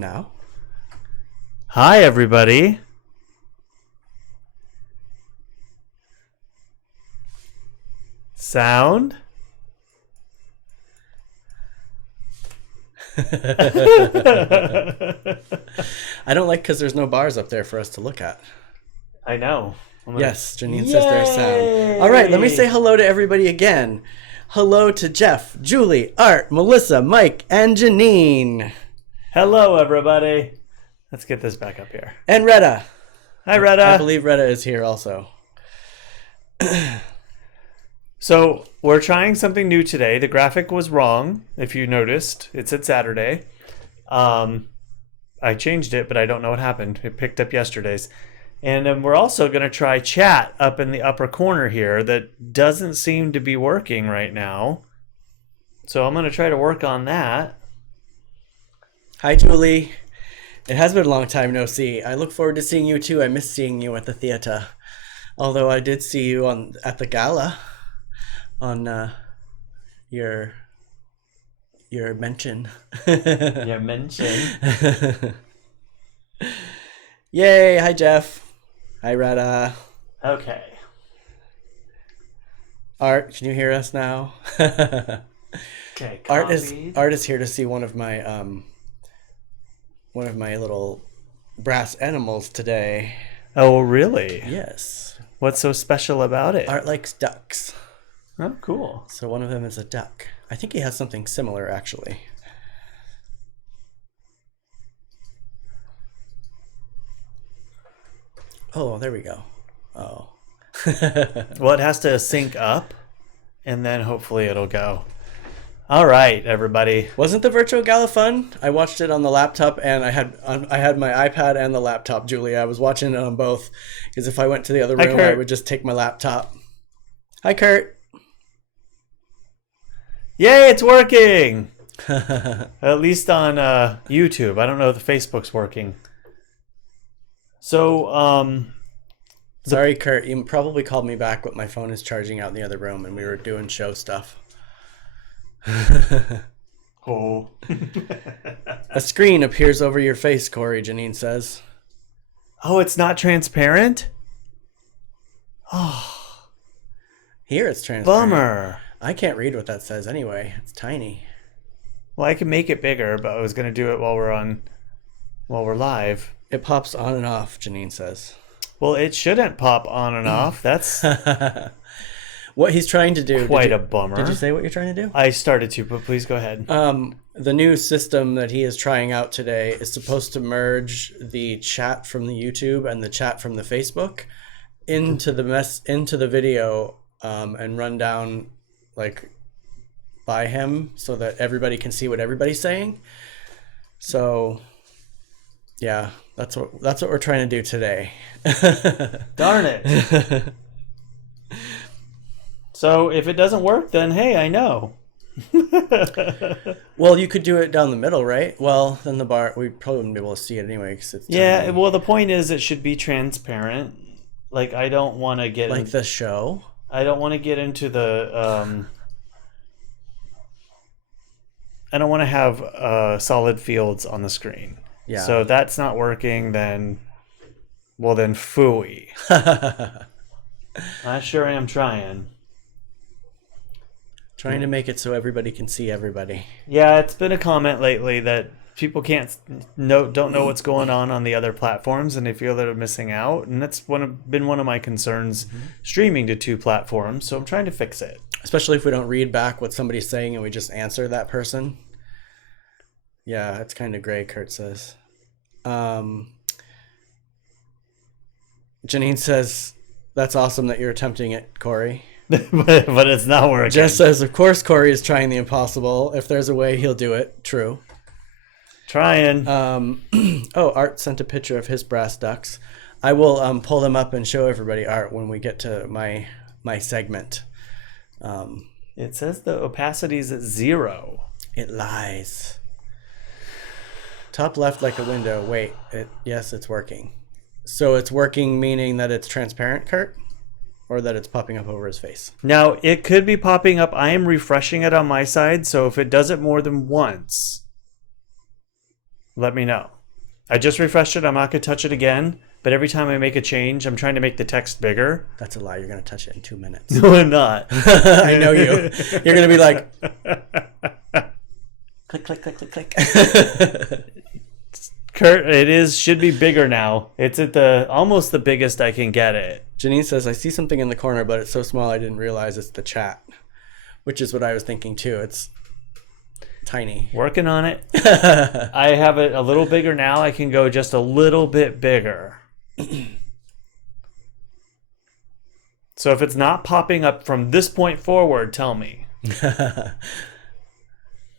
Now. Hi, everybody. Sound. I don't like because there's no bars up there for us to look at. I know. Yes, Janine says there's sound. All right, let me say hello to everybody again. Hello to Jeff, Julie, Art, Melissa, Mike, and Janine. Hello, everybody. Let's get this back up here. And Retta. Hi, Retta. I believe Retta is here also. So we're trying something new today. The graphic was wrong, if you noticed. It said Saturday. I changed it, but I don't know what happened. It picked up yesterday's. And then we're also going to try chat up in the upper corner here that doesn't seem to be working right now. So I'm going to try to work on that. Hi, Julie. It has been a long time no see. I look forward to seeing you too. I miss seeing you at the theater. Although I did see you at the gala on your mention. Your mention. Yay! Hi, Jeff. Hi, Retta. Okay. Art, can you hear us now? Okay. Art is here to see one of my little brass animals today. Oh, really? Yes. What's so special about it? Art likes ducks. Oh, cool. So one of them is a duck. I think he has something similar, actually. Oh, there we go. Oh. Well, it has to sync up, and then hopefully it'll go. All right, everybody. Wasn't the virtual gala fun? I watched it on the laptop, and I had my iPad and the laptop, Julie. I was watching it on both, because if I went to the other room, I would just take my laptop. Hi, Kurt. Yay, it's working! At least on YouTube. I don't know if the Facebook's working. So, sorry, Kurt. You probably called me back, but my phone is charging out in the other room, and we were doing show stuff. Oh. A screen appears over your face, Cory, Janine says. Oh, it's not transparent? Oh. Here it's transparent. Bummer. I can't read what that says anyway. It's tiny. Well, I can make it bigger, but I was going to do it while we're live. It pops on and off, Janine says. Well, it shouldn't pop on and off. That's what he's trying to do. Quite a bummer. Did you say what you're trying to do? I started to, but please go ahead. The new system that he is trying out today is supposed to merge the chat from the YouTube and the chat from the Facebook into the video and run down like by him so that everybody can see what everybody's saying. So yeah, that's what we're trying to do today. Darn it. So if it doesn't work, then hey, I know. Well, you could do it down the middle, right? Well, then the bar, we probably wouldn't be able to see it anyway because it's yeah. tiny. Well, the point is, it should be transparent. Like I don't want to get like the show. I don't want to get into the. I don't want to have solid fields on the screen. Yeah. So if that's not working, then phooey. I sure am trying. Trying to make it so everybody can see everybody. Yeah, it's been a comment lately that people don't know what's going on the other platforms, and they feel that they're missing out. And that's been one of my concerns streaming to two platforms. So I'm trying to fix it. Especially if we don't read back what somebody's saying and we just answer that person. Yeah, it's kind of gray, Kurt says. Janine says, that's awesome that you're attempting it, Cory. but it's not working. Jess says, of course Cory is trying the impossible. If there's a way, he'll do it. True. Trying. Oh, Art sent a picture of his brass ducks. I will pull them up and show everybody, Art, when we get to my segment. It says the opacity is at 0. It lies. Top left like a window. Wait, yes, it's working. So it's working meaning that it's transparent, Kurt? Or that it's popping up over his face? Now, it could be popping up. I am refreshing it on my side, so if it does it more than once, let me know. I just refreshed it. I'm not going to touch it again. But every time I make a change, I'm trying to make the text bigger. That's a lie. You're going to touch it in 2 minutes. No, I'm not. I know you. You're going to be like, click, click, click, click, click. Kurt, should be bigger now. It's at almost the biggest I can get it. Janine says, I see something in the corner, but it's so small I didn't realize it's the chat, which is what I was thinking too. It's tiny. Working on it. I have it a little bigger now. I can go just a little bit bigger. So if it's not popping up from this point forward, tell me.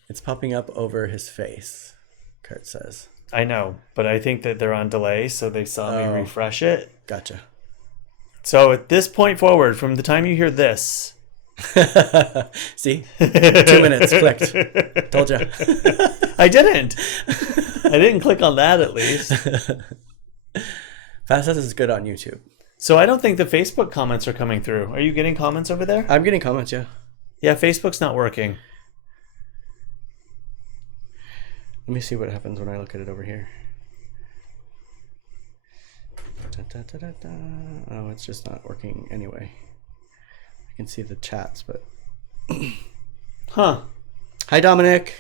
It's popping up over his face, Kurt says. I know, but I think that they're on delay, so they saw me refresh it. Gotcha. So at this point forward, from the time you hear this... See? 2 minutes clicked. Told you. I didn't. I didn't click on that at least. Fast is good on YouTube. So I don't think the Facebook comments are coming through. Are you getting comments over there? I'm getting comments, yeah. Yeah, Facebook's not working. Let me see what happens when I look at it over here. Oh, it's just not working anyway. I can see the chats, but... Huh. Hi, Dominic.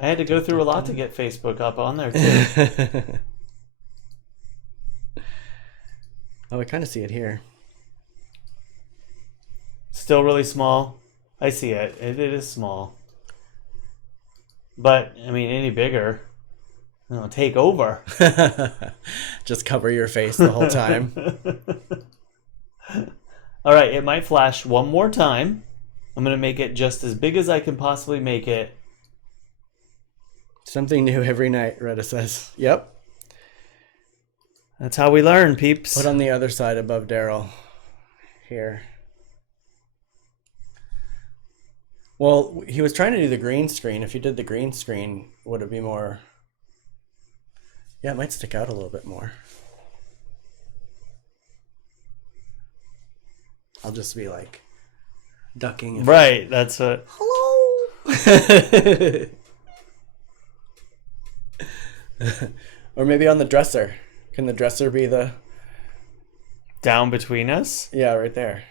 I had to go through a lot to get Facebook up on there, too. Oh, I kind of see it here. Still really small. I see it. It is small. But, I mean, any bigger, it'll take over. Just cover your face the whole time. All right, it might flash one more time. I'm going to make it just as big as I can possibly make it. Something new every night, Retta says. Yep. That's how we learn, peeps. Put on the other side above Derrol. Here. Well, he was trying to do the green screen. If you did the green screen, would it be more... Yeah, it might stick out a little bit more. I'll just be like ducking. Right, that's what... Hello! Or maybe on the dresser. Can the dresser be the... Down between us? Yeah, right there.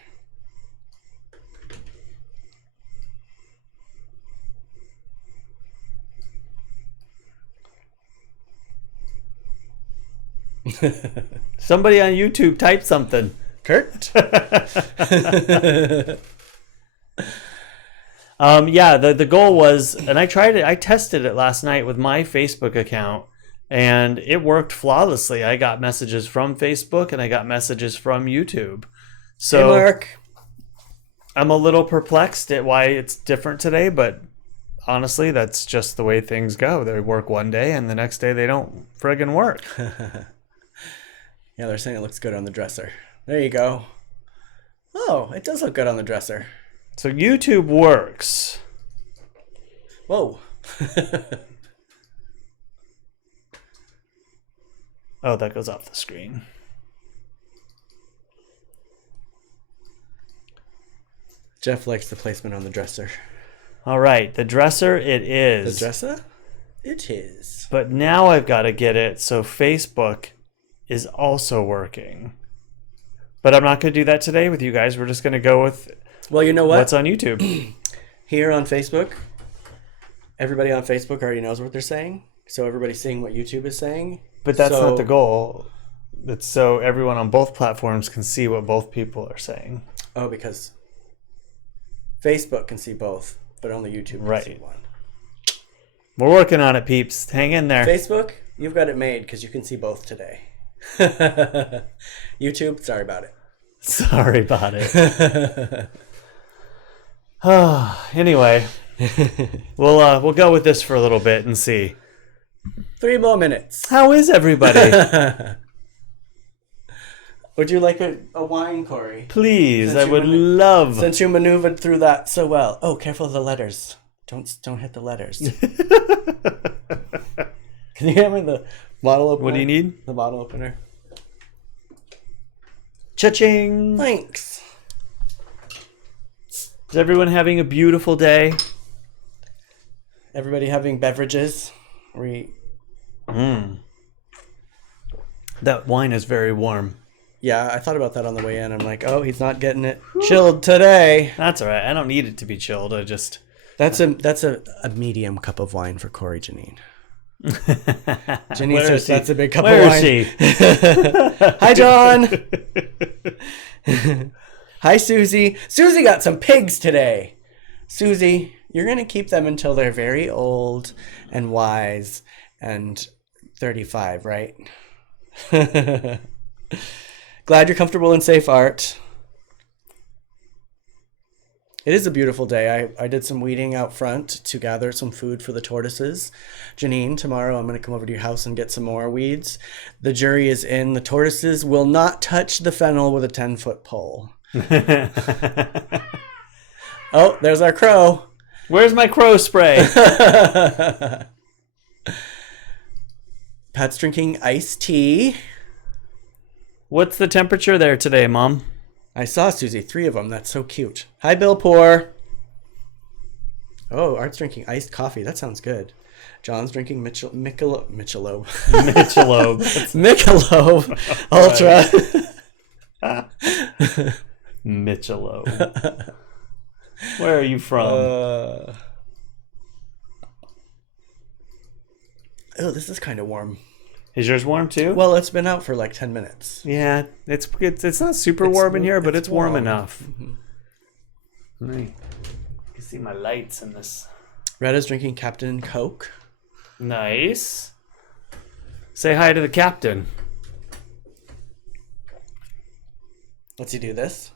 Somebody on YouTube type something. Kurt? Yeah, the goal was, and I tested it last night with my Facebook account, and it worked flawlessly. I got messages from Facebook and I got messages from YouTube. So hey, Mark. I'm a little perplexed at why it's different today, but honestly, that's just the way things go. They work one day and the next day they don't friggin' work. Yeah, they're saying it looks good on the dresser. There you go. Oh, it does look good on the dresser. So YouTube works. Whoa. Oh, that goes off the screen. Jeff likes the placement on the dresser. All right, the dresser it is. The dresser? It is. But now I've got to get it so Facebook is also working. But I'm not going to do that today with you guys. We're just going to go with well, you know what? What's on YouTube. Here on Facebook, everybody on Facebook already knows what they're saying. So everybody's seeing what YouTube is saying. But that's not the goal. It's so everyone on both platforms can see what both people are saying. Oh, because Facebook can see both, but only YouTube can see one. We're working on it, peeps. Hang in there. Facebook, you've got it made because you can see both today. YouTube, sorry about it. Sorry about it. Anyway, we'll go with this for a little bit and see. 3 more minutes. How is everybody? Would you like a wine, Cory? Please, I would love. Since you maneuvered through that so well. Oh, careful of the letters. Don't hit the letters. Can you hand me the bottle opener? What do you need? The bottle opener. Cha-ching! Thanks. Is everyone having a beautiful day? Everybody having beverages? That wine is very warm. Yeah, I thought about that on the way in. I'm like, oh, he's not getting it chilled today. That's all right. I don't need it to be chilled. I just... That's a medium cup of wine for Cory, Janine. Janine says that's a big cup of wine. Where is she? Hi, John. Hi, Susie. Susie got some pigs today. Susie, you're going to keep them until they're very old and wise and 35, right? Glad you're comfortable and safe, Art. It is a beautiful day. I did some weeding out front to gather some food for the tortoises. Janine, tomorrow I'm going to come over to your house and get some more weeds. The jury is in. The tortoises will not touch the fennel with a 10-foot pole. Oh, there's our crow. Where's my crow spray? Pat's drinking iced tea. What's the temperature there today, Mom? I saw, Susie, 3 of them. That's so cute. Hi, Bill Poor. Oh, Art's drinking iced coffee. That sounds good. John's drinking Michelob. Michelob Ultra. Michelob. Where are you from? Oh, this is kind of warm. Is yours warm too? Well, it's been out for like 10 minutes. Yeah, it's not super warm in here, but it's warm enough. Mm-hmm. You can see my lights in this. Retta's drinking Captain Coke. Nice. Say hi to the captain. Let's he do this?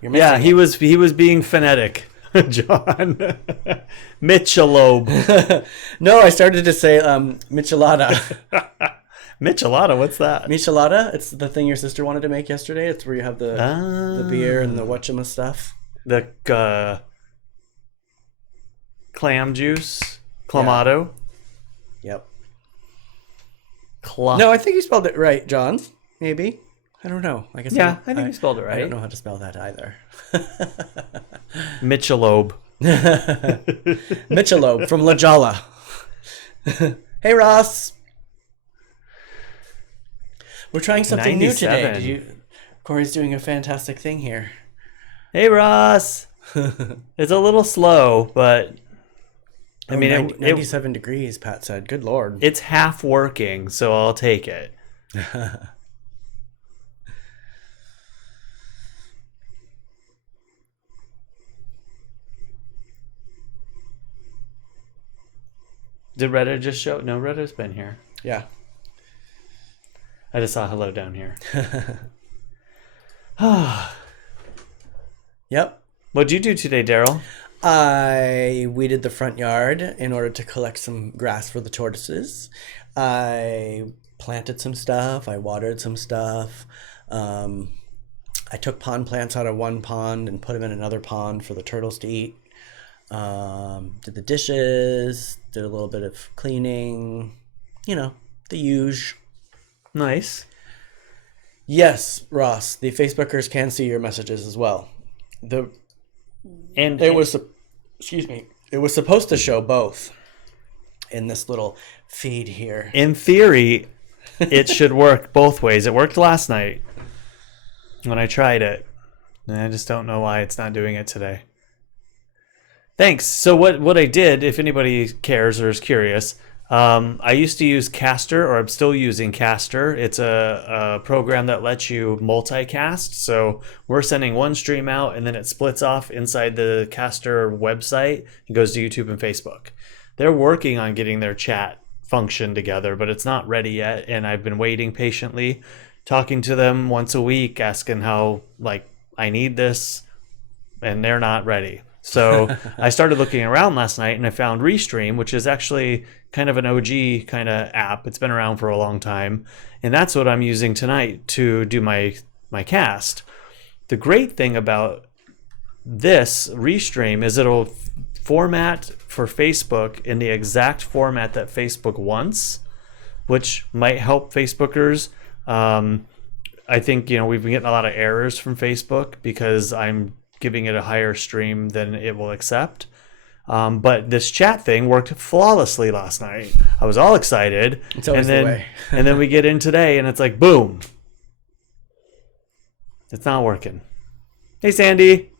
Yeah, he was being phonetic. John. Michelob. No, I started to say michelada. Michelada, what's that? Michelada? It's the thing your sister wanted to make yesterday. It's where you have the beer and the whatchama stuff. The clam juice. Clamato. Yeah. Yep. No, No, I think you spelled it right, John. Maybe. I don't know. I guess I think you spelled it right. I don't know how to spell that either. Michelob. Michelob from La Jolla. Hey, Ross. We're trying something 97. new today. Cory's doing a fantastic thing here. Hey, Ross. It's a little slow, but I mean, 97 degrees, Pat said. Good Lord. It's half working, so I'll take it. Did Retta just show? No, Retta's been here. Yeah. I just saw hello down here. Yep. What'd you do today, Derrol? I weeded the front yard in order to collect some grass for the tortoises. I planted some stuff. I watered some stuff. I took pond plants out of one pond and put them in another pond for the turtles to eat. Did the dishes, did a little bit of cleaning, the usual. Nice. Yes, Ross, the Facebookers can see your messages as well. It was supposed to show both in this little feed here. In theory, it should work both ways. It worked last night when I tried it. And I just don't know why it's not doing it today. Thanks. So what I did, if anybody cares or is curious, I used to use Caster, or I'm still using Caster. It's a program that lets you multicast. So we're sending one stream out, and then it splits off inside the Caster website and goes to YouTube and Facebook. They're working on getting their chat function together, but it's not ready yet. And I've been waiting patiently, talking to them once a week, asking how, I need this, and they're not ready. So I started looking around last night, and I found Restream, which is actually kind of an OG kind of app. It's been around for a long time, and that's what I'm using tonight to do my cast. The great thing about this Restream is it'll format for Facebook in the exact format that Facebook wants, which might help Facebookers. I think we've been getting a lot of errors from Facebook because I'm giving it a higher stream than it will accept. But this chat thing worked flawlessly last night. I was all excited. It's always the way. And then we get in today and it's like, boom. It's not working. Hey, Sandy.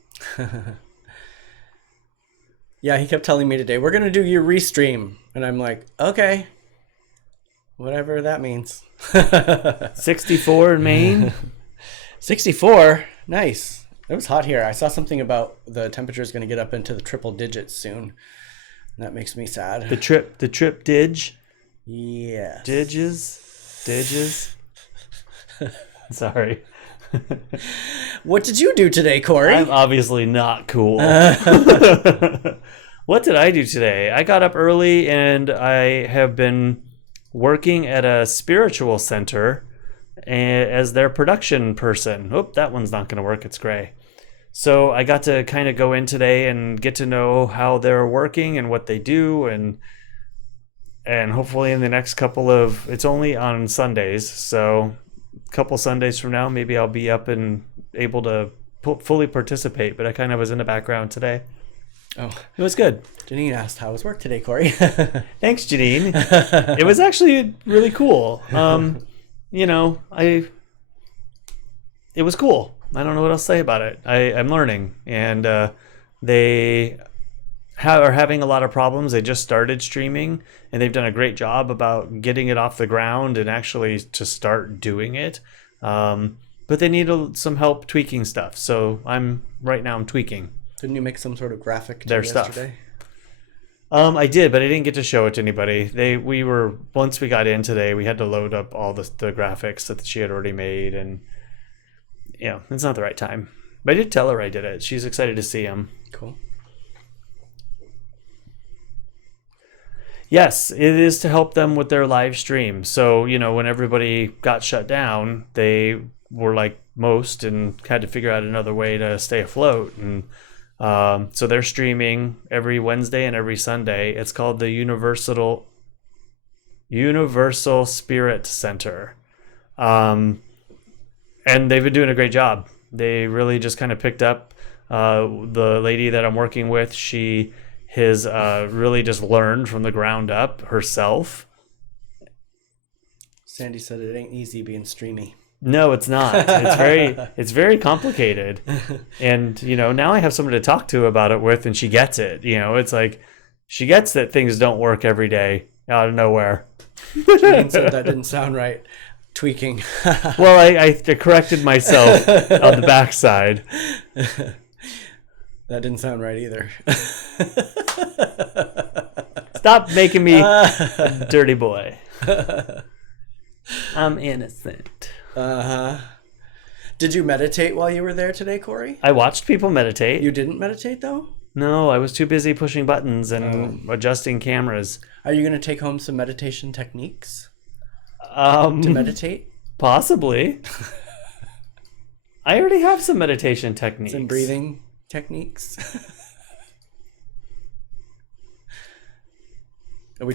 Yeah, he kept telling me today, we're going to do your restream. And I'm like, okay. Whatever that means. 64 in Maine. 64? Nice. It was hot here. I saw something about the temperature is going to get up into the triple digits soon. That makes me sad. The trip dig. Yes. Diges. Sorry. What did you do today, Cory? I'm obviously not cool. What did I do today? I got up early and I have been working at a spiritual center as their production person. Oh, that one's not going to work. It's gray. So I got to kind of go in today and get to know how they're working and what they do, and hopefully in the next couple of, it's only on Sundays, so a couple Sundays from now maybe I'll be up and able to fully participate. But I kind of was in the background today. Oh, it was good. Janine asked how was work today, Cory. Thanks, Janine. It was actually really cool. It was cool. I don't know what else to say about it. I'm learning, and they are having a lot of problems. They just started streaming, and they've done a great job about getting it off the ground and actually to start doing it. But they need some help tweaking stuff. So I'm tweaking. Didn't you make some sort of graphic their yesterday? I did, but I didn't get to show it to anybody. Once we got in today, we had to load up all the graphics that she had already made, and it's not the right time. But I did tell her I did it. She's excited to see him. Cool. Yes, it is to help them with their live stream. So, when everybody got shut down, they were like most and had to figure out another way to stay afloat. And so they're streaming every Wednesday and every Sunday. It's called the Universal Spirit Center. And they've been doing a great job. They really just kind of picked up the lady that I'm working with. She has really just learned from the ground up herself. Sandy said it ain't easy being streamy. No, it's not. It's very complicated. And, now I have someone to talk to about it with, and she gets it. It's like she gets that things don't work every day out of nowhere. Janine said that didn't sound right. Tweaking. Well, I corrected myself on the backside. That didn't sound right either. Stop making me dirty boy. I'm innocent. Uh-huh. Did you meditate while you were there today, Cory? I watched people meditate. You didn't meditate, though? No, I was too busy pushing buttons and adjusting cameras. Are you going to take home some meditation techniques to meditate? Possibly. I already have some meditation techniques. Some breathing techniques? Are we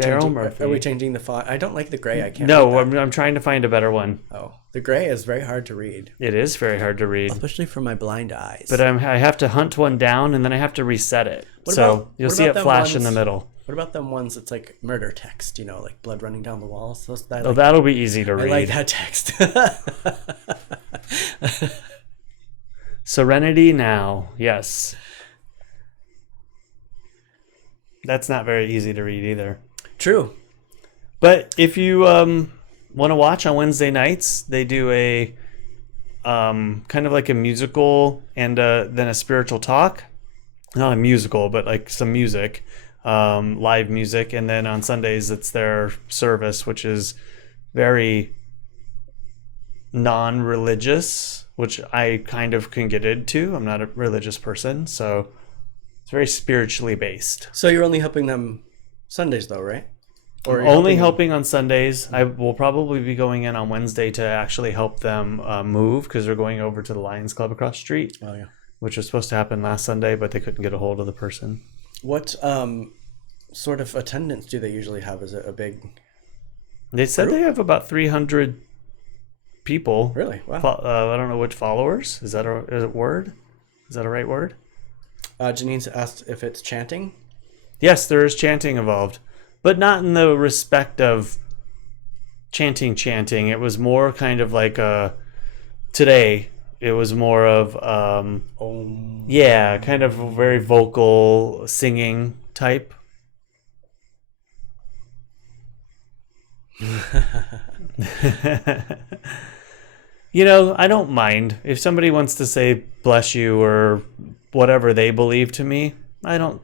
changing the font? I don't like the gray. I can't. No, I'm trying to find a better one. Oh, the gray is very hard to read. It is very hard to read, especially for my blind eyes. But I have to hunt one down and then I have to reset it. You'll see it flash in the middle. What about them ones that's like murder text? Like blood running down the walls. That'll be easy to read. I like that text. Serenity now, yes. That's not very easy to read either. True. But if you want to watch on Wednesday nights, they do a kind of like a musical and then a spiritual talk. Not a musical, but like some music, live music. And then on Sundays, it's their service, which is very non-religious, which I kind of can get into. I'm not a religious person, so it's very spiritually based. So you're only helping them Sundays, though, right? Or only helping on Sundays. I will probably be going in on Wednesday to actually help them move, because they're going over to the Lions Club across the street. Oh, yeah. Which was supposed to happen last Sunday, but they couldn't get a hold of the person. What sort of attendance do they usually have? Is it a big They said group? They have about 300 people. Really? Wow. I don't know which followers. Is it word? Is that a right word? Janine's asked if it's chanting. Yes, there is chanting involved, but not in the respect of chanting. It was more kind of like today. It was more of yeah, kind of very vocal singing type. You know, I don't mind if somebody wants to say bless you or whatever they believe to me. I don't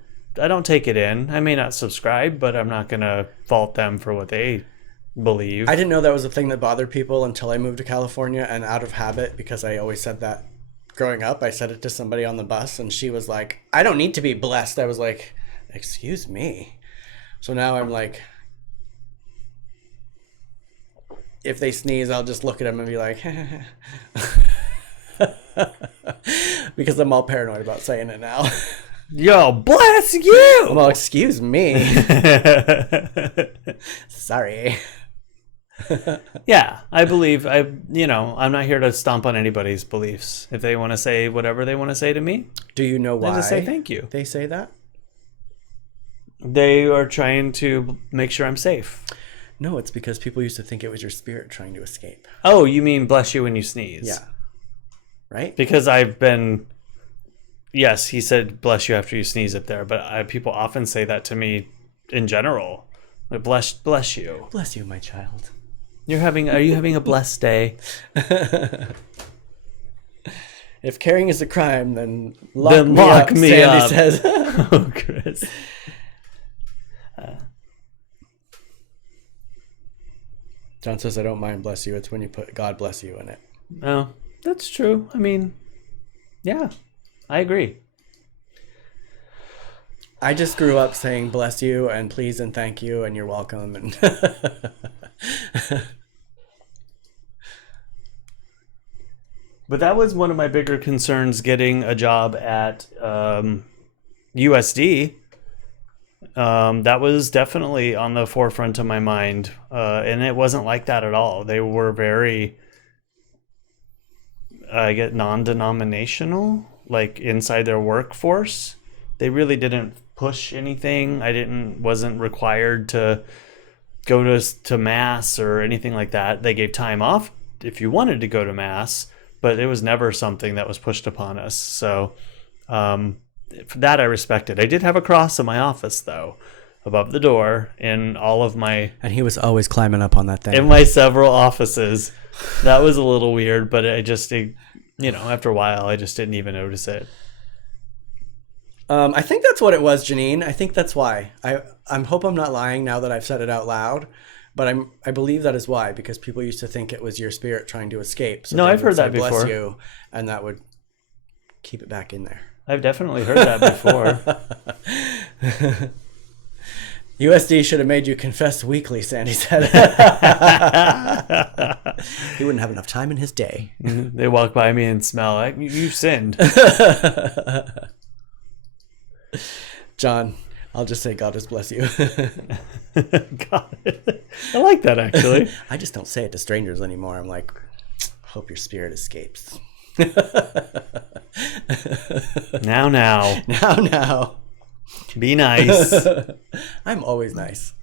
take it in. I may not subscribe, but I'm not going to fault them for what they believe. I didn't know that was a thing that bothered people until I moved to California, and out of habit, because I always said that growing up, I said it to somebody on the bus and she was like, I don't need to be blessed. I was like, excuse me. So now I'm like, if they sneeze, I'll just look at them and be like, because I'm all paranoid about saying it now. Yo, bless you! Well, excuse me. Sorry. Yeah, I believe, I'm not here to stomp on anybody's beliefs. If they want to say whatever they want to say to me, do you know why? Then just say thank you. They say that? They are trying to make sure I'm safe. No, it's because people used to think it was your spirit trying to escape. Oh, you mean bless you when you sneeze? Yeah. Right? Because yes, he said bless you after you sneeze up there, but people often say that to me in general. Like, bless you. Bless you, my child. Are you having a blessed day? If caring is a crime, then lock me Sandy up. Says. Oh, Chris. John says, I don't mind bless you. It's when you put God bless you in it. Oh, that's true. I mean, yeah, I agree. I just grew up saying bless you and please and thank you and you're welcome. And But that was one of my bigger concerns getting a job at USD. That was definitely on the forefront of my mind. And it wasn't like that at all. They were very, non-denominational, like inside their workforce. They really didn't push anything. Wasn't required to go to mass or anything like that. They gave time off if you wanted to go to mass, but it was never something that was pushed upon us. So for that I respected. I did have a cross in my office though, above the door in all of my... And he was always climbing up on that thing. In my several offices. That was a little weird, but after a while I just didn't even notice it. I think that's what it was, Janine. I think that's why. I hope I'm not lying now that I've said it out loud, but I believe that is why, because people used to think it was your spirit trying to escape. So no, I've heard that before. Bless you, and that would keep it back in there. I've definitely heard that before. USD should have made you confess weekly, Sandy said. He wouldn't have enough time in his day. They walk by me and smell like, you sinned. John, I'll just say God has bless you. God. I like that, actually. I just don't say it to strangers anymore. I'm like, hope your spirit escapes. Now. Be nice. I'm always nice.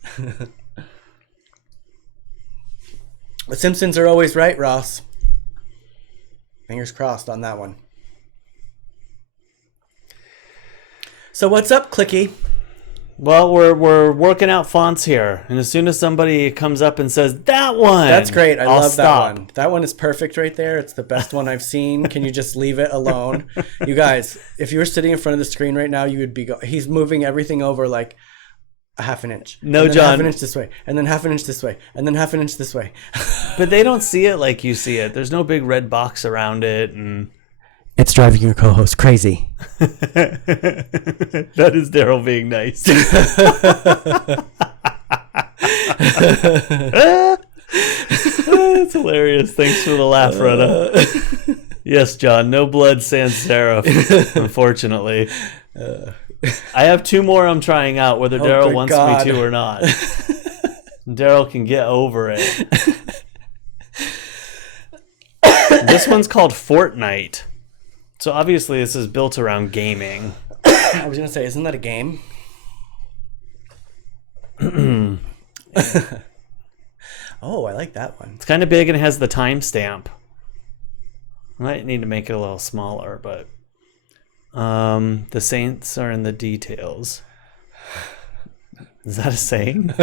The Simpsons are always right, Ross. Fingers crossed on that one. So what's up, Clicky? Well, we're working out fonts here, and as soon as somebody comes up and says that one, that's great. I'll love stop. That one. That one is perfect right there. It's the best one I've seen. Can you just leave it alone, you guys? If you were sitting in front of the screen right now, you would be. He's moving everything over like a half an inch. No, John. Half an inch this way, and then half an inch this way, and then half an inch this way. But they don't see it like you see it. There's no big red box around it, and. It's driving your co-host crazy. That is Derrol being nice. That's hilarious. Thanks for the laugh, Retta. Yes, John. No blood sans serif, unfortunately. I have 2 more I'm trying out, whether Derrol wants me to or not. Derrol can get over it. This one's called Fortnite. So obviously this is built around gaming. I was going to say, isn't that a game? Oh, I like that one. It's kind of big and it has the timestamp. I might need to make it a little smaller, but the saints are in the details. Is that a saying?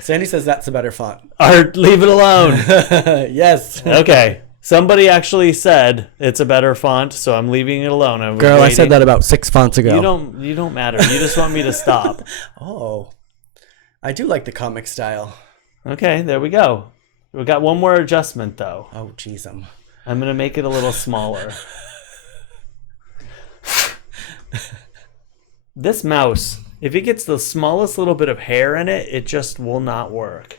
Sandy says that's a better font. Art, leave it alone. Yes. Okay. Somebody actually said it's a better font, so I'm leaving it alone. Girl, I said that about 6 fonts ago. You don't matter. You just want me to stop. Oh. I do like the comic style. Okay, there we go. We got one more adjustment though. Oh, jeez. I'm going to make it a little smaller. This mouse, if it gets the smallest little bit of hair in it, it just will not work.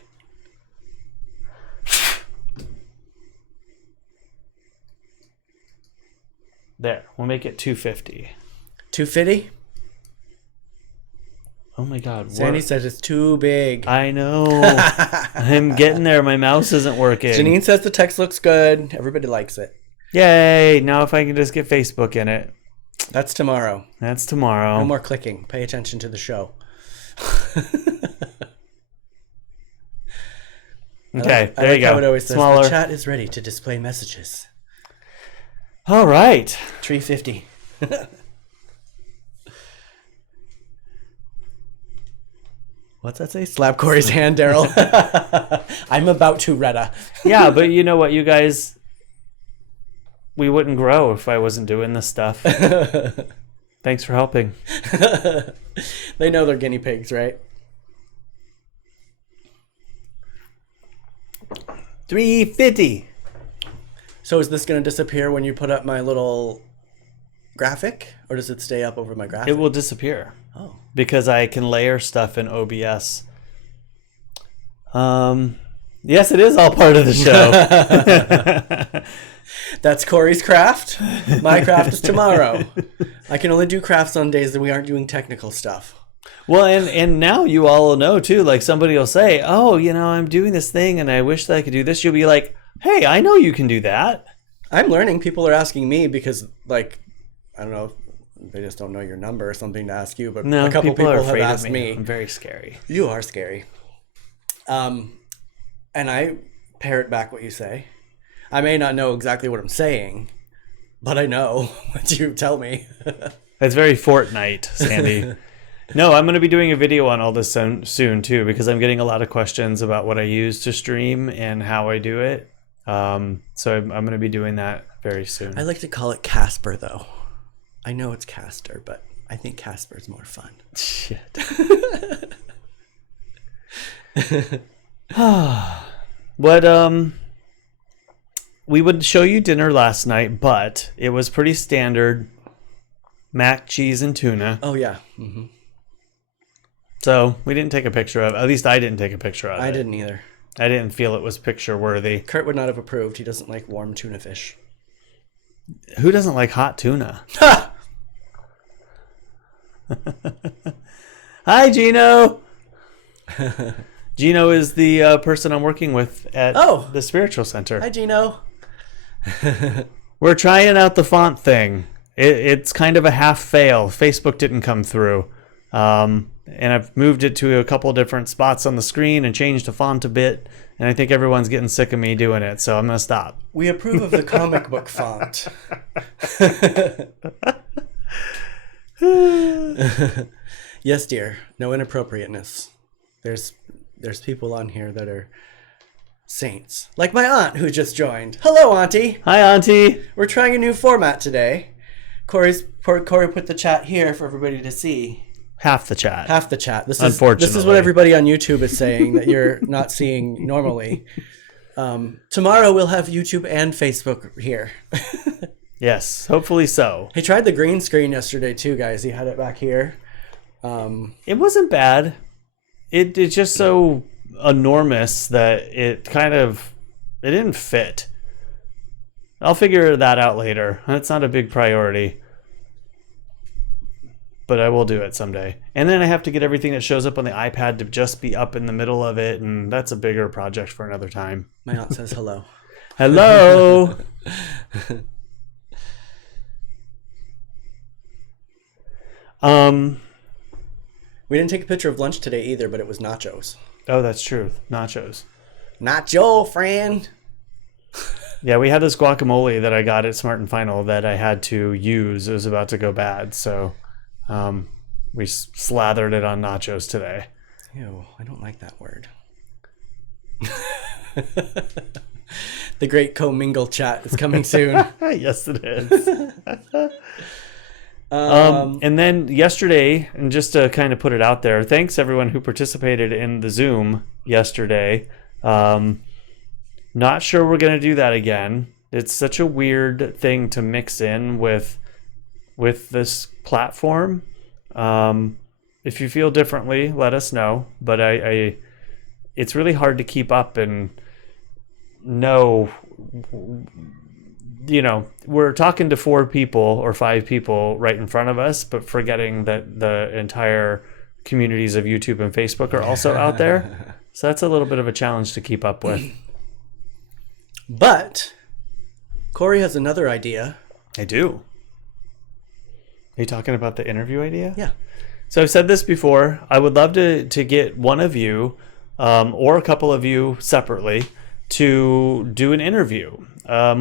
There, we'll make it 250. 250? Oh my God. Sandy says it's too big. I know. I'm getting there. My mouse isn't working. Janine says the text looks good. Everybody likes it. Yay. Now if I can just get Facebook in it. That's tomorrow. That's tomorrow. No more clicking. Pay attention to the show. Okay, I there like you go. How it always says, smaller. the chat is ready to display messages. All right. 350. What's that say? Slap Cory's hand, Derrol. I'm about to, Retta. Yeah, but you know what, you guys, we wouldn't grow if I wasn't doing this stuff. Thanks for helping. They know they're guinea pigs, right? 350. So is this going to disappear when you put up my little graphic? Or does it stay up over my graphic? It will disappear. Oh. Because I can layer stuff in OBS. Yes, it is all part of the show. That's Cory's craft. My craft is tomorrow. I can only do crafts on days that we aren't doing technical stuff. Well, and now you all know too, like somebody will say, oh, you know, I'm doing this thing and I wish that I could do this. You'll be like, hey, I know you can do that. I'm learning. People are asking me because, like, I don't know, they just don't know your number or something to ask you, but No, a couple people are have afraid asked of me. I'm very scary. You are scary. And I parrot back what you say. I may not know exactly what I'm saying, but I know what you tell me. It's very Fortnite, Sandy. No, I'm going to be doing a video on all this soon too, because I'm getting a lot of questions about what I use to stream and how I do it. So I'm going to be doing that very soon. I like to call it Casper, though. I know it's Caster, but I think Casper's more fun. Shit. What we would show you dinner last night, but it was pretty standard mac, cheese, and tuna. Oh, yeah. Mm-hmm. So we didn't take a picture of it. At least I didn't take a picture of it. I didn't either. I didn't feel it was picture worthy. Kurt would not have approved. He doesn't like warm tuna fish. Who doesn't like hot tuna? Hi, Gino. Gino is the person I'm working with at the Spiritual Center. Hi, Gino. We're trying out the font thing. It's kind of a half fail. Facebook didn't come through. And I've moved it to a couple different spots on the screen and changed the font a bit. And I think everyone's getting sick of me doing it, so I'm going to stop. We approve of the comic book font. Yes, dear. No inappropriateness. There's people on here that are saints. Like my aunt who just joined. Hello, Auntie. Hi, Auntie. We're trying a new format today. Cory put the chat here for everybody to see. Half the chat. Half the chat. This is what everybody on YouTube is saying that you're not seeing normally. Tomorrow we'll have YouTube and Facebook here. Yes, hopefully so. He tried the green screen yesterday too, guys. He had it back here. It wasn't bad. It's just so enormous that it didn't fit. I'll figure that out later. That's not a big priority. But I will do it someday. And then I have to get everything that shows up on the iPad to just be up in the middle of it, and that's a bigger project for another time. My aunt says hello. Hello. We didn't take a picture of lunch today either, but it was nachos. Oh, that's true. Nachos. Nacho, friend. Yeah, we had this guacamole that I got at Smart and Final that I had to use. It was about to go bad, so we slathered it on nachos today. Ew, I don't like that word. The great commingle chat is coming soon. Yes, it is. And then yesterday, and just to kind of put it out there, thanks everyone who participated in the Zoom yesterday. Not sure we're going to do that again. It's such a weird thing to mix in with this platform. If you feel differently, let us know. But it's really hard to keep up and know. We're talking to 4 people or 5 people right in front of us, but forgetting that the entire communities of YouTube and Facebook are also out there. So that's a little bit of a challenge to keep up with. But Cory has another idea. I do. Are you talking about the interview idea? Yeah. So I've said this before. I would love to get one of you or a couple of you separately to do an interview.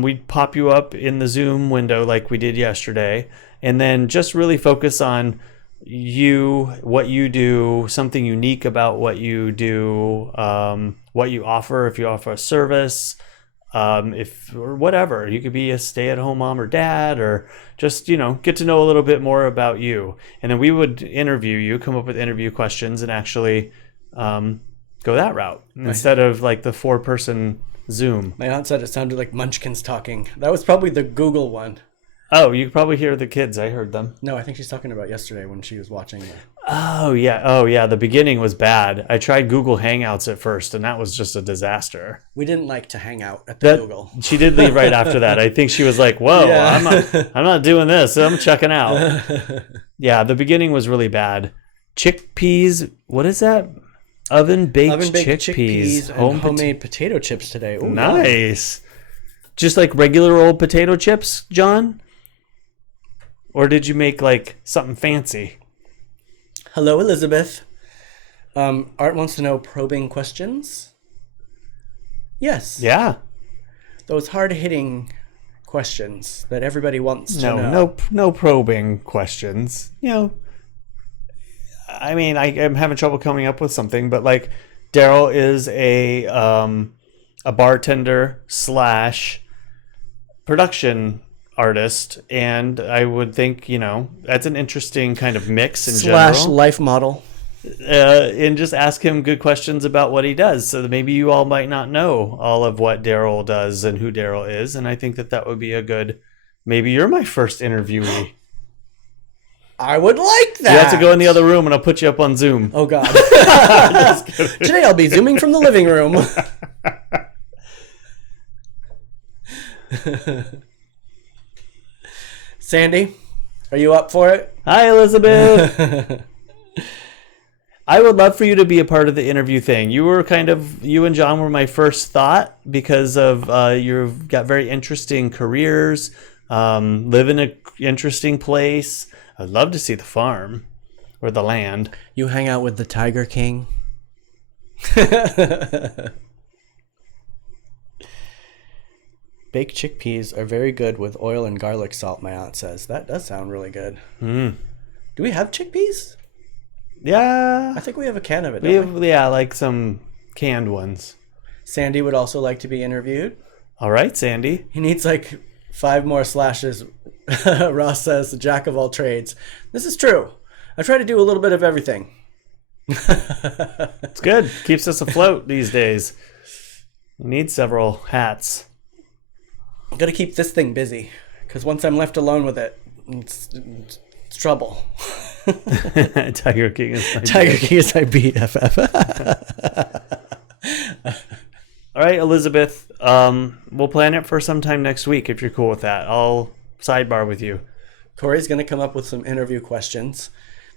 We'd pop you up in the Zoom window like we did yesterday, and then just really focus on you, what you do, something unique about what you do, what you offer, if you offer a service, or whatever. You could be a stay-at-home mom or dad, or just, get to know a little bit more about you. And then we would interview you, come up with interview questions, and actually go that route instead of like the 4-person Zoom. My aunt said it sounded like Munchkins talking. That was probably the Google one. Oh, you could probably hear the kids. I heard them. No, I think she's talking about yesterday when she was watching it. Oh, yeah. The beginning was bad. I tried Google Hangouts at first, and that was just a disaster. We didn't like to hang out at the Google. She did leave right after that. I think she was like, whoa, yeah. I'm not doing this. I'm checking out. Yeah, the beginning was really bad. Chickpeas, what is that? Oven-baked chickpeas and homemade potato chips today. Ooh, nice. Just like regular old potato chips, John? Or did you make like something fancy? Hello, Elizabeth. Art wants to know probing questions. Yes. Yeah. Those hard-hitting questions that everybody wants to know. No probing questions. I mean, I am having trouble coming up with something, but like Derrol is a bartender / production artist, and I would think, that's an interesting kind of mix in general. / life model. And just ask him good questions about what he does, so that maybe you all might not know all of what Derrol does and who Derrol is, and I think that would be a good, maybe you're my first interviewee. I would like that. You have to go in the other room and I'll put you up on Zoom. Oh, God. Today I'll be zooming from the living room. Sandy, are you up for it? Hi, Elizabeth. I would love for you to be a part of the interview thing. You and John were my first thought because of you've got very interesting careers, live in an interesting place. I'd love to see the farm or the land. You hang out with the Tiger King. Baked chickpeas are very good with oil and garlic salt, my aunt says. That does sound really good. Do we have chickpeas? Yeah. I think we have a can of it, Yeah, like some canned ones. Sandy would also like to be interviewed. All right, Sandy. He needs like 5 more slashes. Ross says, the jack of all trades. This is true. I try to do a little bit of everything. It's good. Keeps us afloat these days. We need several hats. I've got to keep this thing busy, because once I'm left alone with it, it's trouble. Tiger King is my BFF. All right, Elizabeth. We'll plan it for sometime next week if you're cool with that. I'll sidebar with you. Cory's going to come up with some interview questions,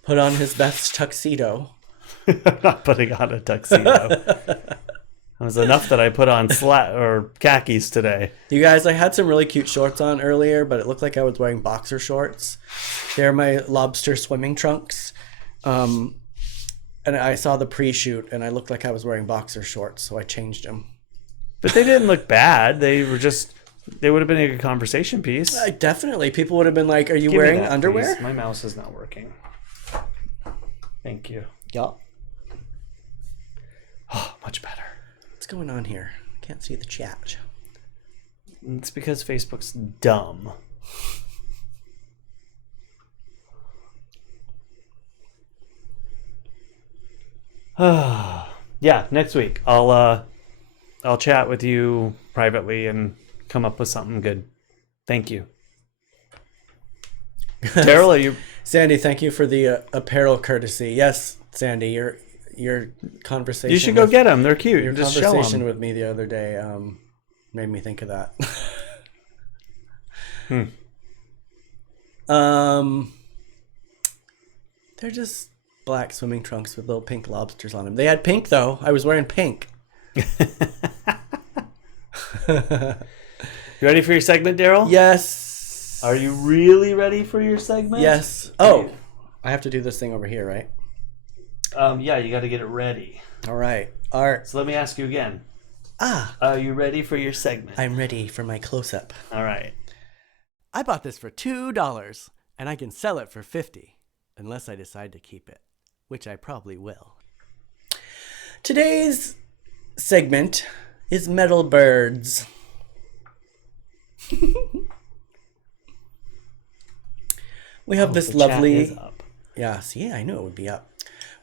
put on his best tuxedo. I'm not putting on a tuxedo. It was enough that I put on or khakis today. You guys, I had some really cute shorts on earlier, but it looked like I was wearing boxer shorts. They're my lobster swimming trunks. And I saw the pre-shoot, and I looked like I was wearing boxer shorts, so I changed them. But they didn't look bad. They would have been a good conversation piece. Definitely. People would have been like, are you wearing underwear? Please. My mouse is not working. Thank you. Yeah. Oh, much better. What's going on here? I can't see the chat. It's because Facebook's dumb. Yeah, next week I'll chat with you privately and come up with something good. Thank you. Derrol, are you... Sandy, thank you for the apparel courtesy. Yes, Sandy, your conversation. You should go get them. They're cute. Your Just conversation with me the other day made me think of that. They're just black swimming trunks with little pink lobsters on them. They had pink though. I was wearing pink. You ready for your segment, Derrol? Yes. Are you really ready for your segment? Yes. Oh, I have to do this thing over here, right? Yeah, you got to get it ready. All right. Art. So let me ask you again. Ah. Are you ready for your segment? I'm ready for my close-up. All right. I bought this for $2, and I can sell it for $50, unless I decide to keep it, which I probably will. Today's segment is Metal Birds. We have this lovely... Chat is up. Yeah, see, I knew it would be up.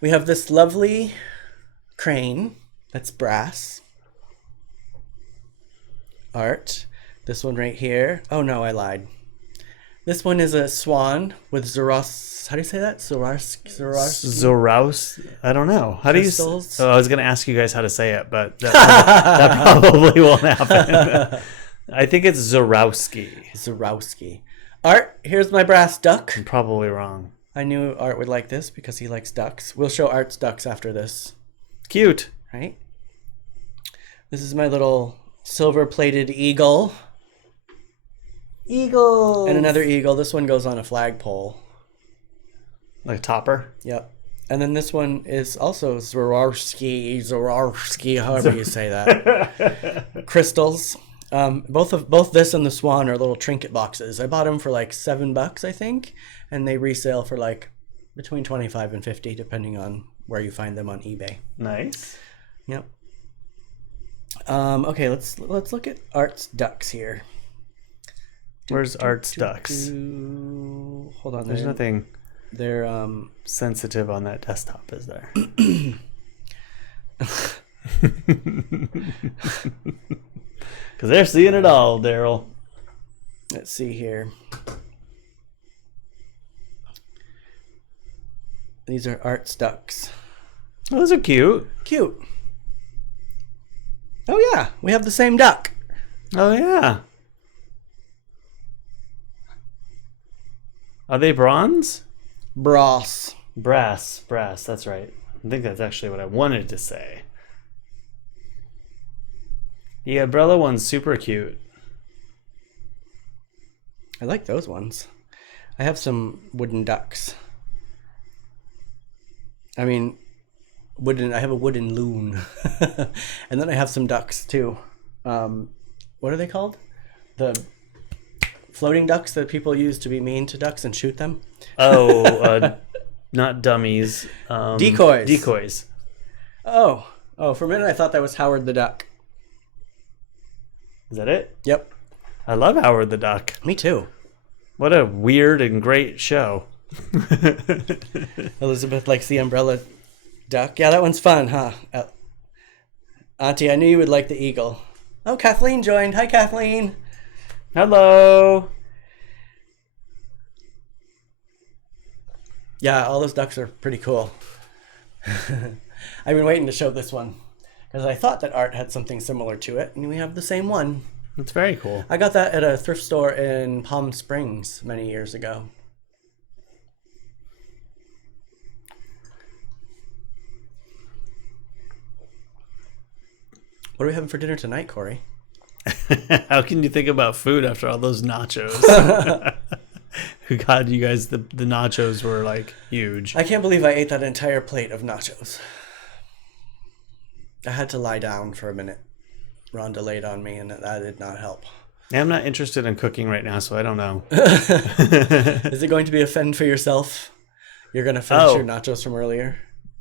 We have this lovely crane that's brass. Art. This one right here. Oh no, I lied. This one is a swan with Zoros. How do you say that? Zoraus? I don't know. How Crystals? do you... Oh, I was going to ask you guys how to say it, but that probably won't happen. I think it's Zorowski. Zorowski. Art, here's my brass duck. I'm probably wrong. I knew Art would like this because he likes ducks. We'll show Art's ducks after this. Cute. Right? This is my little silver-plated eagle. Eagle. And another eagle. This one goes on a flagpole. Like a topper? Yep. And then this one is also Zorowski, however you say that. Crystals. Both this and the swan are little trinket boxes. I bought them for like $7, I think, and they resale for like between $25 and $50, depending on where you find them on eBay. Nice. Yep. Okay, let's look at Art's ducks here. Where's Art's ducks? Hold on. There's nothing. They're sensitive on that desktop, is there? Because they're seeing it all, Derrol. Let's see here. These are Art's ducks. Oh, those are cute. Cute. Oh yeah, we have the same duck. Oh yeah. Are they bronze? Brass. Brass. That's right. I think that's actually what I wanted to say. The umbrella one's super cute. I like those ones. I have some wooden ducks. I mean, I have a wooden loon. And then I have some ducks too. What are they called? The floating ducks that people use to be mean to ducks and shoot them? Oh, not dummies. Decoys. Decoys. Oh, for a minute I thought that was Howard the Duck. Is that it? Yep. I love Howard the Duck. Me too. What a weird and great show. Elizabeth likes the umbrella duck. Yeah, that one's fun, huh? Auntie, I knew you would like the eagle. Oh, Kathleen joined. Hi, Kathleen. Hello. Yeah, all those ducks are pretty cool. I've been waiting to show this one because I thought that Art had something similar to it, and we have the same one. That's very cool. I got that at a thrift store in Palm Springs many years ago. What are we having for dinner tonight, Cory? How can you think about food after all those nachos? God, you guys, the nachos were like huge. I can't believe I ate that entire plate of nachos. I had to lie down for a minute. Rhonda laid on me, and that did not help. Yeah, I'm not interested in cooking right now, so I don't know. Is it going to be a fend for yourself? You're going to finish your nachos from earlier?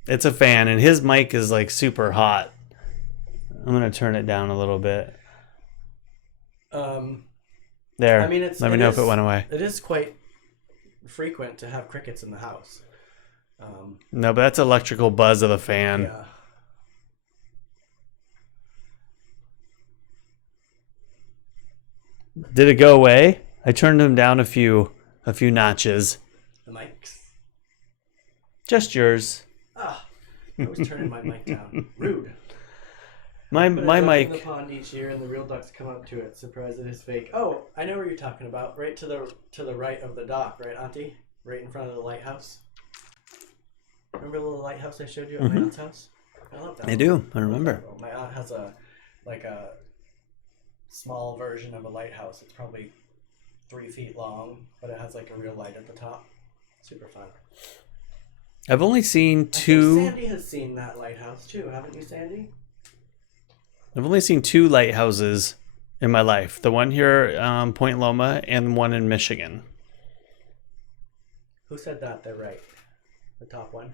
It's a fan, and his mic is like super hot. I'm going to turn it down a little bit. There. I mean, Let me know if it went away. It is quite frequent to have crickets in the house. No, but that's electrical buzz of the fan. Yeah. Did it go away? I turned them down a few notches. The mics? Just yours. Ah, I was turning my mic down. Rude. My mic. In the pond each year, and the real ducks come up to it. Surprised it is fake. Oh, I know what you're talking about. Right to the right of the dock, right, Auntie? Right in front of the lighthouse. Remember the little lighthouse I showed you at my aunt's house? I love that. I do. I remember. My aunt has a small version of a lighthouse. It's probably 3 feet long, but it has like a real light at the top. Super fun. I've only seen two. Sandy has seen that lighthouse too, haven't you, Sandy? I've only seen 2 lighthouses in my life. The one here, Point Loma, and one in Michigan. Who said that? They're right. The top one.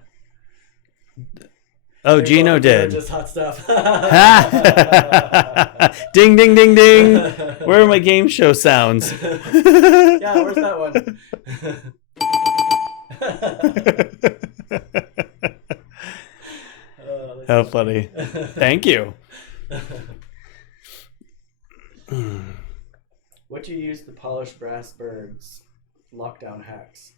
Oh, Gino did. Just hot stuff. Ding, ding, ding, ding. Where are my game show sounds? Yeah, where's that one? How funny. Thank you. What do you use to polish brass birds? Lockdown hacks.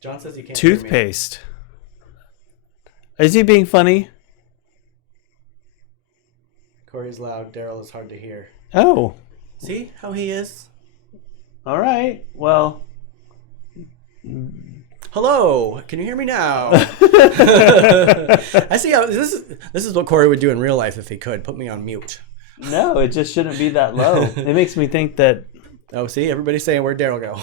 John says he can't hear me. Toothpaste. Is he being funny? Cory's loud. Derrol is hard to hear. Oh. See how he is? All right. Well. Hello. Can you hear me now? I see how this is what Cory would do in real life if he could. Put me on mute. No, it just shouldn't be that low. It makes me think that. Oh, see, everybody's saying where'd Derrol go?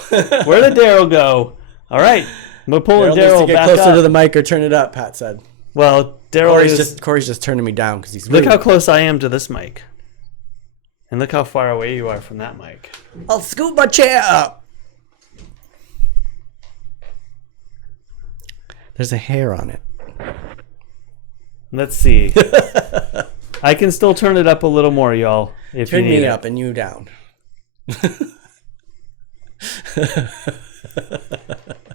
Where'd the Derrol go? All right, we're pulling Derrol needs to get back closer up. to the mic or turn it up. Pat said. Well, Derrol Cory's just turning me down because he's. Look rude. how close I am to this mic, and look how far away you are from that mic. I'll scoot my chair up. There's a hair on it. Let's see. I can still turn it up a little more, y'all. If Turn you need me it. up and you down.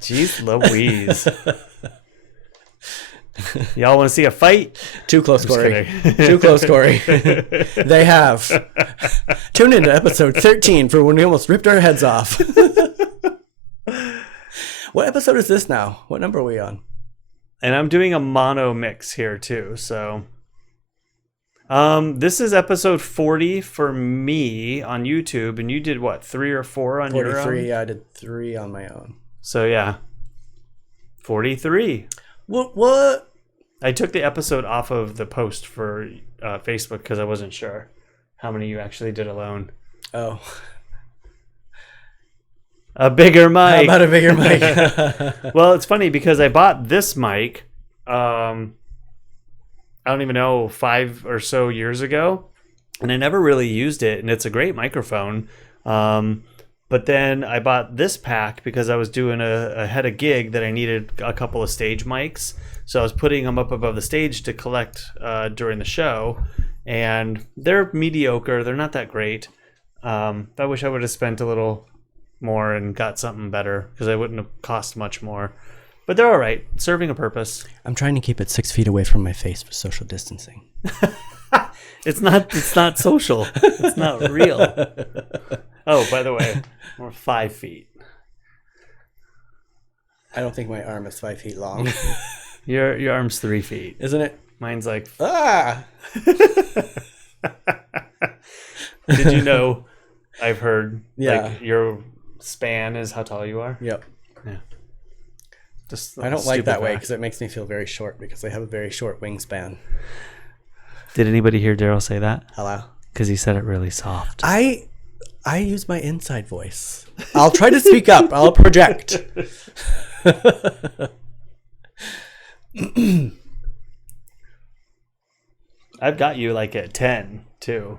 Jeez Louise. Y'all want to see a fight? Too close, Just Cory. kidding. Too close, Cory. They have. Tune into episode 13 for when we almost ripped our heads off. What episode is this now? What number are we on? And I'm doing a mono mix here too, so this is episode 40 for me on YouTube, and you did what, 3 or 4 on your own? 43. Yeah, I did 3 on my own. So yeah, 43. What? I took the episode off of the post for Facebook because I wasn't sure how many you actually did alone. Oh. A bigger mic. How about a bigger mic? Well, it's funny because I bought this mic, I don't even know, 5 or so years ago, and I never really used it, and it's a great microphone. But then I bought this pack because I was doing I had a gig that I needed a couple of stage mics. So I was putting them up above the stage to collect during the show, and they're mediocre. They're not that great. I wish I would have spent a little more and got something better because I wouldn't have cost much more. But they're all right, serving a purpose. I'm trying to keep it 6 feet away from my face for social distancing. It's not social. It's not real. Oh, by the way, we're 5 feet. I don't think my arm is 5 feet long. Your arm's 3 feet. Isn't it? Mine's like... Ah! Did you know, I've heard, Yeah. like, your span is how tall you are? Yep. Yeah. Just I don't like that way fact. because it makes me feel very short because I have a very short wingspan. Did anybody hear Derrol say that? Hello. Because he said it really soft. I use my inside voice. I'll try to speak up. I'll project. I've got you like at 10 too.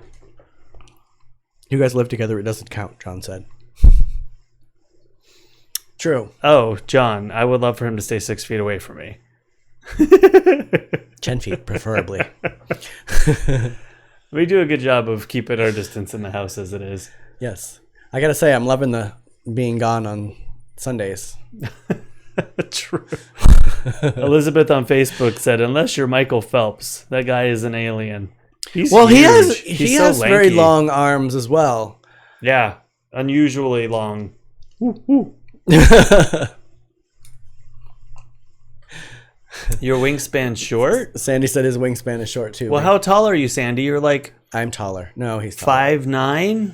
You guys live together. It doesn't count, John said. True. Oh, John, I would love for him to stay 6 feet away from me. 10 feet, preferably. We do a good job of keeping our distance in the house as it is. Yes. I got to say, I'm loving the being gone on Sundays. True. Elizabeth on Facebook said, unless you're Michael Phelps, that guy is an alien. He's huge. He so has lanky. very long arms as well. Yeah, unusually long. Woo, woo. Your wingspan short? Sandy said his wingspan is short too. Well, how tall are you, Sandy? You're like I'm taller. No, he's taller. 5'9"?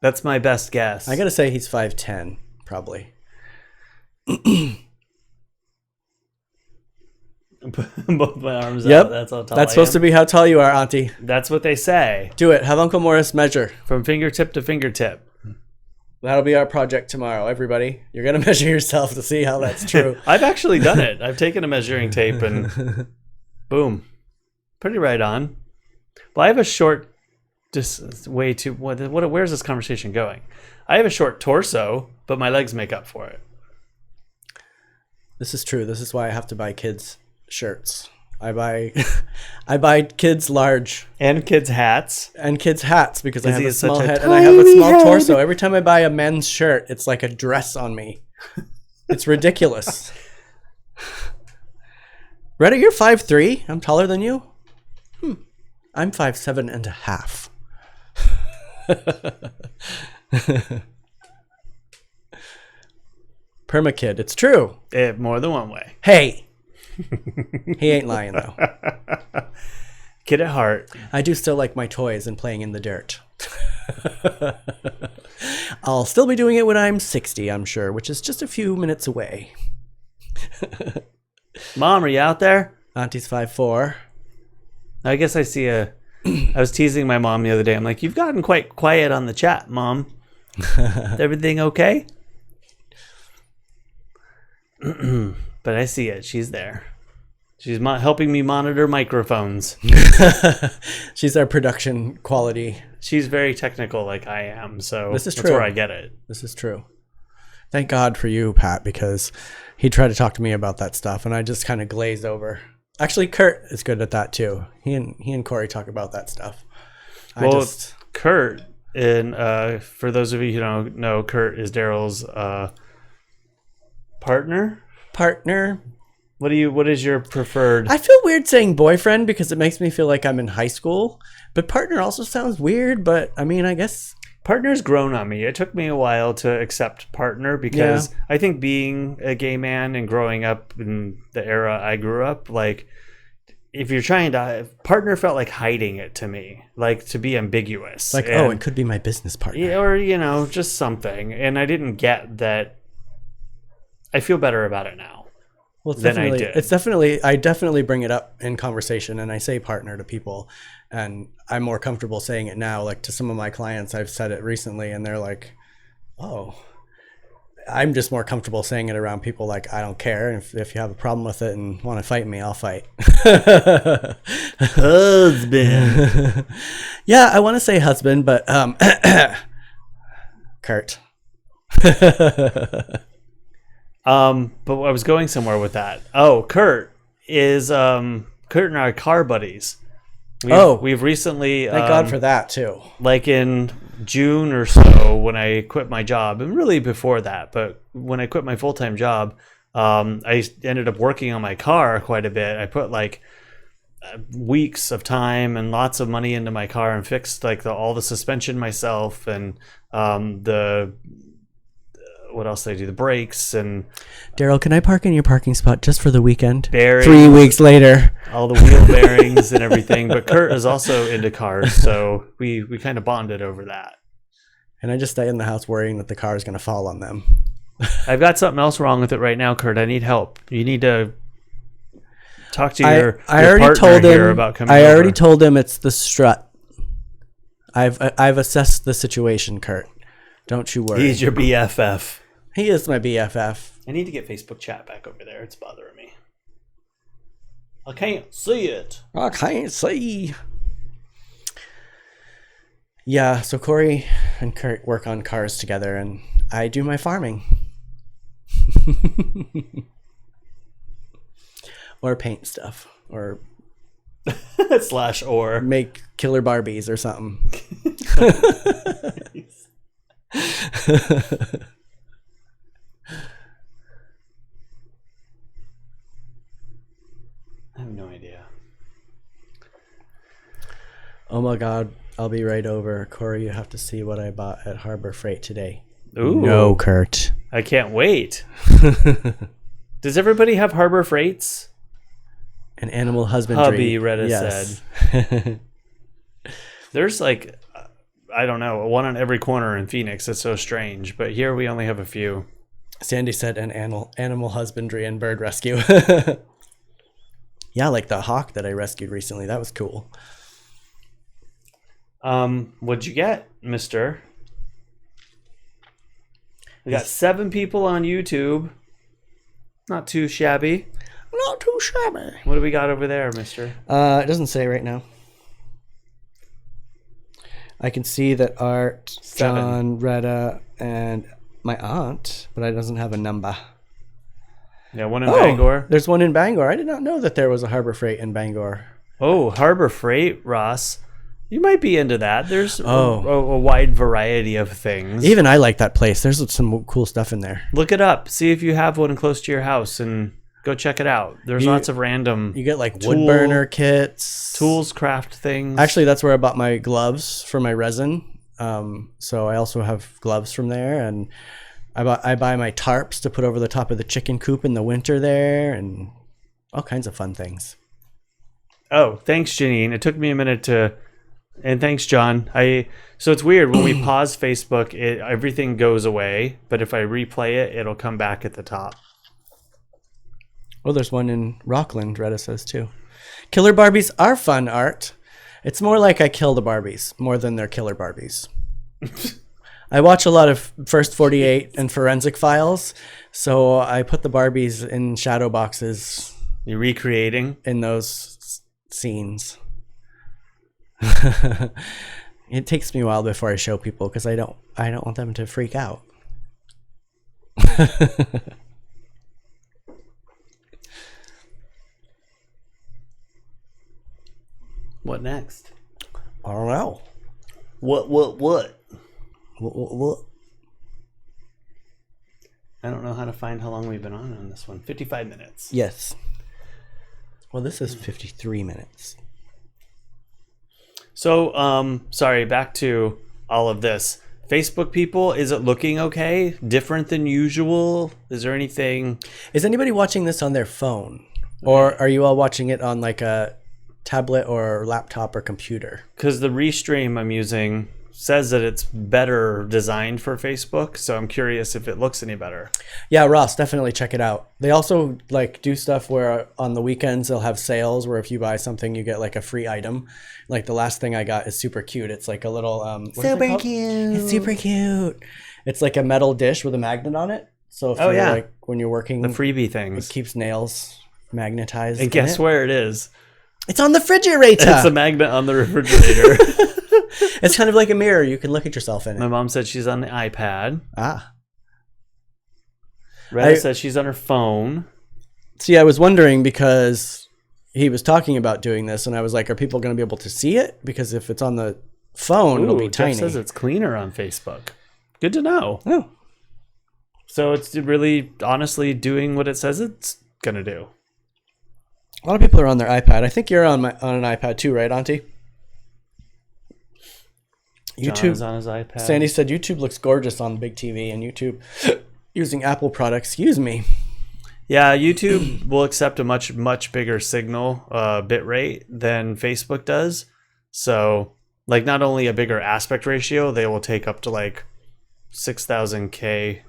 That's my best guess. I gotta say he's 5'10", probably. Both my arms Yep. out. That's how tall That's I supposed to am. be how tall you are, Auntie. That's what they say. Do it. Have Uncle Morris measure. From fingertip to fingertip. That'll be our project tomorrow, everybody. You're gonna measure yourself to see how that's true. I've actually done it. I've taken a measuring tape and boom. Pretty right on. Well, I have a short way too where's this conversation going? I have a short torso, but my legs make up for it. This is true. This is why I have to buy kids shirts. I buy kids large And kids' hats. and kids hats because I have he a has such small a head and I have a tiny small head. torso. Every time I buy a men's shirt, it's like a dress on me. It's ridiculous. Reddit, you're 5'3". I'm taller than you. I'm 5'7" and a half. Permakid, it's true. More than one way. Hey. He ain't lying though. Kid at heart. I do still like my toys and playing in the dirt. I'll still be doing it when I'm 60, I'm sure, which is just a few minutes away. Mom, are you out there? Auntie's 5'4". I guess I see I was teasing my mom the other day. I'm like, you've gotten quite quiet on the chat, Mom. Is everything okay? But I see it. She's there. She's helping me monitor microphones. She's our production quality. She's very technical like I am, so This is that's true. where I get it. This is true. Thank God for you, Pat, because he tried to talk to me about that stuff, and I just kind of glazed over. Actually, Kurt is good at that too. He and Cory talk about that stuff. Kurt, and for those of you who don't know, Kurt is Derrol's partner. What is your preferred? I feel weird saying boyfriend because it makes me feel like I'm in high school. But partner also sounds weird. But I mean, I guess Partner's grown on me. It took me a while to accept partner because I think being a gay man and growing up in the era I grew up, like if you're trying to, partner felt like hiding it to me, like to be ambiguous. like, oh, it could be my business partner. Yeah, or just something. And I didn't get that. I feel better about it now. Well, I definitely bring it up in conversation and I say partner to people, and I'm more comfortable saying it now. Like to some of my clients, I've said it recently and they're like, oh, I'm just more comfortable saying it around people. Like, I don't care. If you have a problem with it and want to fight me, I'll fight. Husband. Yeah, I want to say husband, but Kurt. But I was going somewhere with that. Oh, Kurt and I are car buddies. We've recently Thank God for that too. Like in June or so when I quit my job, and really before that, but when I quit my full-time job, I ended up working on my car quite a bit. I put like weeks of time and lots of money into my car and fixed like all the suspension myself and what else did I do? The brakes and Derrol, can I park in your parking spot just for the weekend? bearings, 3 weeks later. all the wheel bearings and everything. But Kurt is also into cars, so we kind of bonded over that. And I just stay in the house worrying that the car is going to fall on them. I've got something else wrong with it right now, Kurt. I need help. You need to talk to your I already partner told him here about coming I over. already told him it's the strut. I've assessed the situation, Kurt. Don't you worry. He's your BFF. He is my BFF. I need to get Facebook chat back over there. It's bothering me. I can't see it. I can't see. Yeah, so Cory and Kurt work on cars together, and I do my farming. Or paint stuff, or Slash or. make killer Barbies or something. I have no idea. Oh my God, I'll be right over. Cory, you have to see what I bought at Harbor Freight today. Ooh. No, Kurt. I can't wait. Does everybody have Harbor Freights? An animal husbandry. Hubby Retta said. There's like, I don't know, one on every corner in Phoenix. It's so strange. But here we only have a few. Sandy said an animal husbandry and bird rescue. Yeah, like the hawk that I rescued recently. That was cool. What'd you get, mister? We got 7 people on YouTube. Not too shabby. Not too shabby. What do we got over there, mister? It doesn't say right now. I can see that Art, 7. John, Retta, and my aunt, but it doesn't have a number. Yeah, one in Bangor. There's one in Bangor. I did not know that there was a Harbor Freight in Bangor. Oh, Harbor Freight, Ross. You might be into that. There's Oh. a wide variety of things. Even I like that place. There's some cool stuff in there. Look it up. See if you have one close to your house and go check it out. There's lots of random You get like wood burner kits. tools, craft things. Actually, that's where I bought my gloves for my resin. So I also have gloves from there, and I buy my tarps to put over the top of the chicken coop in the winter there, and all kinds of fun things. Oh, thanks, Janine. It took me a minute to, and thanks, John. So it's weird when we pause Facebook, everything goes away, but if I replay it, it'll come back at the top. Well, there's one in Rockland, Retta says too. Killer Barbies are fun, Art. It's more like I kill the Barbies more than they're killer Barbies. I watch a lot of First 48 and Forensic Files, so I put the Barbies in shadow boxes. You're recreating? In those scenes. It takes me a while before I show people because I don't want them to freak out. What next? I don't know. What? What? I don't know how to find how long we've been on this one. 55 minutes. Yes. Well, this is 53 minutes. So, sorry, back to all of this. Facebook people, is it looking okay? Different than usual? Is there anything? Is anybody watching this on their phone? Or are you all watching it on like a tablet or laptop or computer? Because the restream I'm using says that it's better designed for Facebook, so I'm curious if it looks any better. Yeah, Ross, definitely check it out. They also like do stuff where on the weekends they'll have sales where if you buy something you get like a free item. Like the last thing I got is super cute. It's like a little Super cute. It's super cute. It's like a metal dish with a magnet on it. So if you're like when you're working the freebie things, it keeps nails magnetized. And guess where it is? It's on the refrigerator. It's a magnet on the refrigerator. It's kind of like a mirror. You can look at yourself in it. My mom said she's on the iPad. Ah. Retta said she's on her phone. See, I was wondering because he was talking about doing this, and I was like, are people going to be able to see it? Because if it's on the phone, it'll be tiny. Jeff says it's cleaner on Facebook. Good to know. Oh. So it's really, honestly, doing what it says it's going to do. A lot of people are on their iPad. I think you're on an iPad too, right, Auntie? John's on his iPad. Sandy said YouTube looks gorgeous on the big TV, and YouTube using Apple products. Excuse me. Yeah, YouTube will accept a much bigger signal bit rate than Facebook does. So, like, not only a bigger aspect ratio, they will take up to like 6,000K.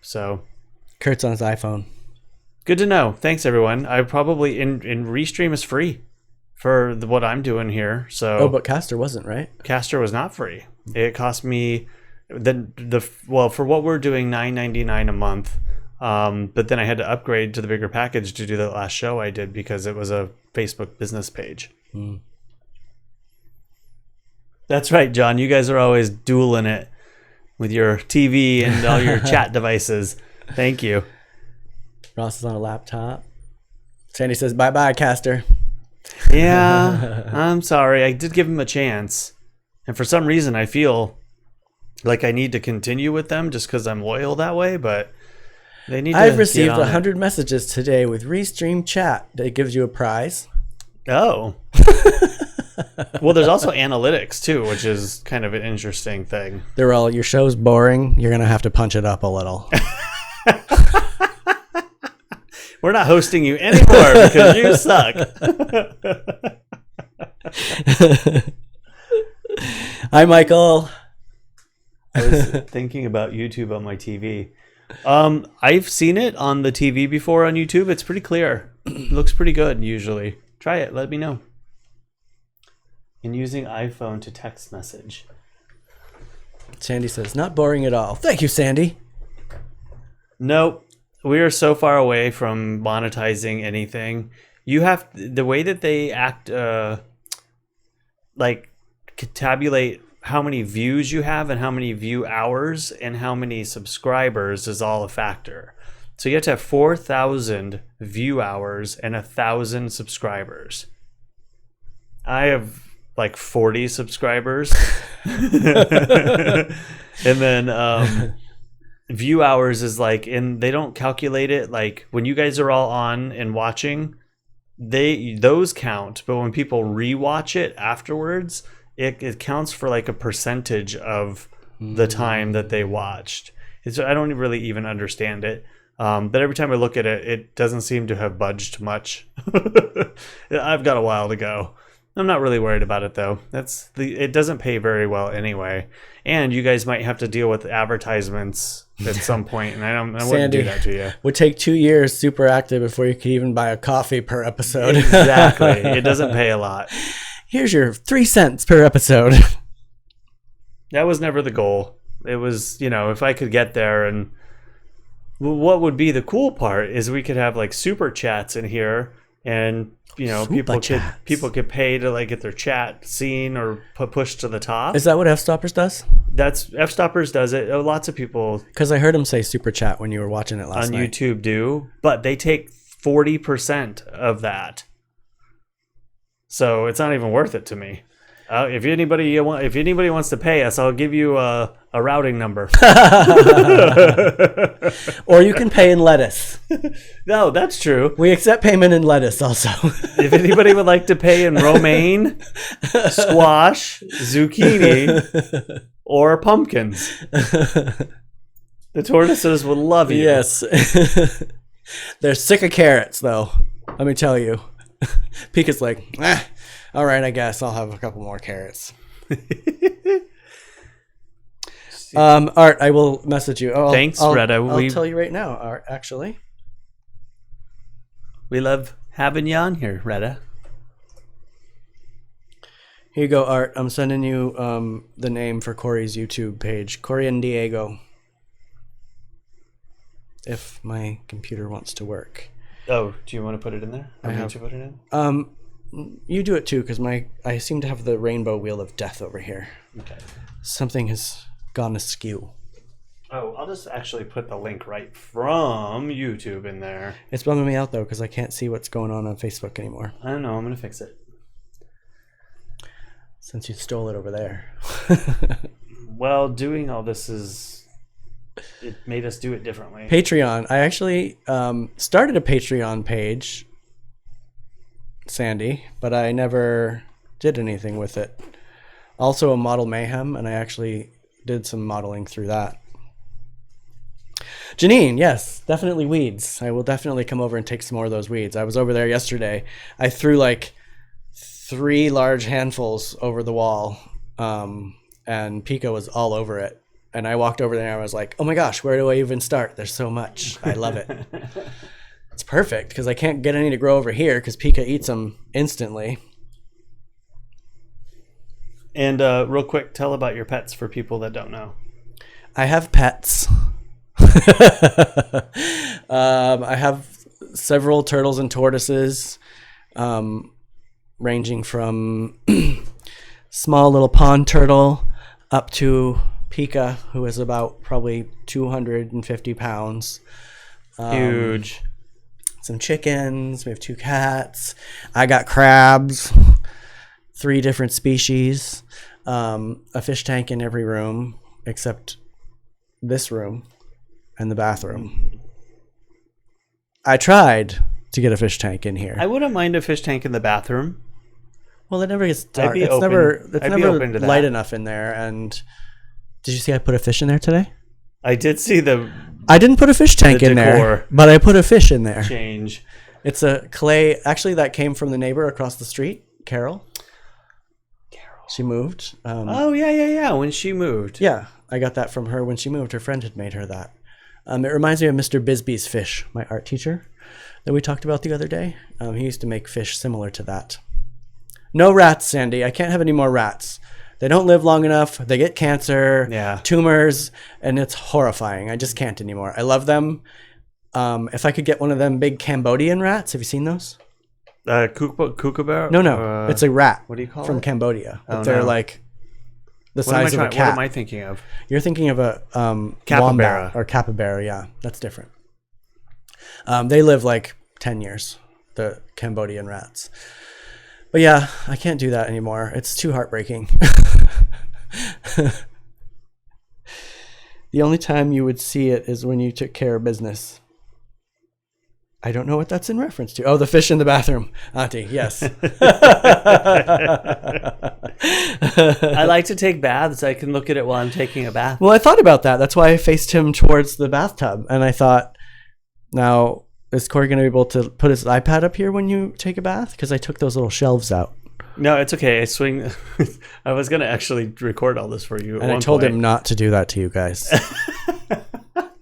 So, Kurt's on his iPhone. Good to know. Thanks, everyone. I probably in Restream is free for what I'm doing here. So but Caster wasn't, right? Caster was not free. It cost me for what we're doing $9.99 a month. But then I had to upgrade to the bigger package to do the last show I did because it was a Facebook business page. That's right, John. You guys are always dueling it with your TV and all your chat devices. Thank you. Ross is on a laptop. Sandy says, bye-bye, Caster. Yeah, I'm sorry. I did give him a chance. And for some reason, I feel like I need to continue with them just because I'm loyal that way, but they need to I've received 100 messages today with Restream Chat that gives you a prize. Oh. Well, there's also analytics, too, which is kind of an interesting thing. Derrol, your show's boring. You're going to have to punch it up a little. We're not hosting you anymore because you suck. Hi, Michael. I was thinking about YouTube on my TV. I've seen it on the TV before on YouTube. It's pretty clear. It looks pretty good usually. Try it. Let me know. And using iPhone to text message. Sandy says, not boring at all. Thank you, Sandy. Nope. We are so far away from monetizing anything. You have the way that they act, tabulate how many views you have and how many view hours and how many subscribers is all a factor. So you have to have 4,000 view hours and 1,000 subscribers. I have like 40 subscribers. And then view hours is like, and they don't calculate it like when you guys are all on and watching, those count, but when people rewatch it afterwards, it counts for like a percentage of the time that they watched. I don't really even understand it. But every time I look at it, it doesn't seem to have budged much. I've got a while to go. I'm not really worried about it though. It doesn't pay very well anyway. And you guys might have to deal with advertisements at some point, and I wouldn't Sandy, do that to you. Would take 2 years super active before you could even buy a coffee per episode. Exactly. It doesn't pay a lot. Here's your 3 cents per episode. That was never the goal. It was, if I could get there, and what would be the cool part is we could have like super chats in here, and people could pay to like get their chat seen or pushed to the top. Is that what F-Stoppers does? That's F-Stoppers does it. Lots of people, because I heard him say super chat when you were watching it last night. On YouTube do, but they take 40% of that. So it's not even worth it to me. If anybody wants to pay us, I'll give you a routing number. Or you can pay in lettuce. No, that's true. We accept payment in lettuce also. If anybody would like to pay in romaine, squash, zucchini, or pumpkins, the tortoises would love you. Yes. They're sick of carrots, though. Let me tell you. Pika's like, all right, I guess I'll have a couple more carrots. Art, I will message you. Thanks, Retta. I'll tell you right now, Art, actually. We love having you on here, Retta. Here you go, Art. I'm sending you the name for Cory's YouTube page, Cory and Diego. If my computer wants to work. Oh, do you want to put it in there? I have to put it in. You do it too, because I seem to have the rainbow wheel of death over here. Okay. Something has gone askew. Oh, I'll just actually put the link right from YouTube in there. It's bumming me out though, because I can't see what's going on Facebook anymore. I don't know. I'm gonna fix it. Since you stole it over there. Well, doing all this it made us do it differently. Patreon. I actually started a Patreon page, Sandy, but I never did anything with it. Also a Model Mayhem, and I actually did some modeling through that. Janine, yes, definitely weeds. I will definitely come over and take some more of those weeds. I was over there yesterday. I threw like 3 large handfuls over the wall, and Pico was all over it. And I walked over there and I was like, oh my gosh, where do I even start? There's so much. I love it. It's perfect because I can't get any to grow over here because Pika eats them instantly. And real quick, tell about your pets for people that don't know. I have pets. I have several turtles and tortoises, ranging from small little pond turtle up to Pika, who is about probably 250 pounds. Huge. Some chickens. We have 2 cats. I got crabs, 3 different species, a fish tank in every room except this room and the bathroom. I tried to get a fish tank in here. I wouldn't mind a fish tank in the bathroom. Well, it never gets dark. I'd It's be never open to that. light enough in there. And did you see I put a fish in there today? I did see the I didn't put a fish tank in there, but I put a fish in there. change. It's a clay. Actually, that came from the neighbor across the street, Carol. She moved. Oh, yeah. When she moved. Yeah, I got that from her when she moved. Her friend had made her that. It reminds me of Mr. Bisbee's fish, my art teacher that we talked about the other day. He used to make fish similar to that. No rats, Sandy. I can't have any more rats. They don't live long enough. They get cancer, tumors, and it's horrifying. I just can't anymore. I love them. If I could get one of them big Cambodian rats, have you seen those? Kookaburra? No. It's a rat. What do you call from it? Cambodia. Oh, they're no. like the size of a cat. What am I thinking of? You're thinking of a capybara. wombat or capybara. Yeah, that's different. They live like 10 years, the Cambodian rats. But yeah, I can't do that anymore. It's too heartbreaking. The only time you would see it is when you took care of business. I don't know what that's in reference to. Oh, the fish in the bathroom. Auntie, yes. I like to take baths. I can look at it while I'm taking a bath. Well, I thought about that. That's why I faced him towards the bathtub. And I thought, now, is Cory going to be able to put his iPad up here when you take a bath? Because I took those little shelves out. No, it's okay. I swing. I was going to actually record all this for you. And I told him not to do that to you guys.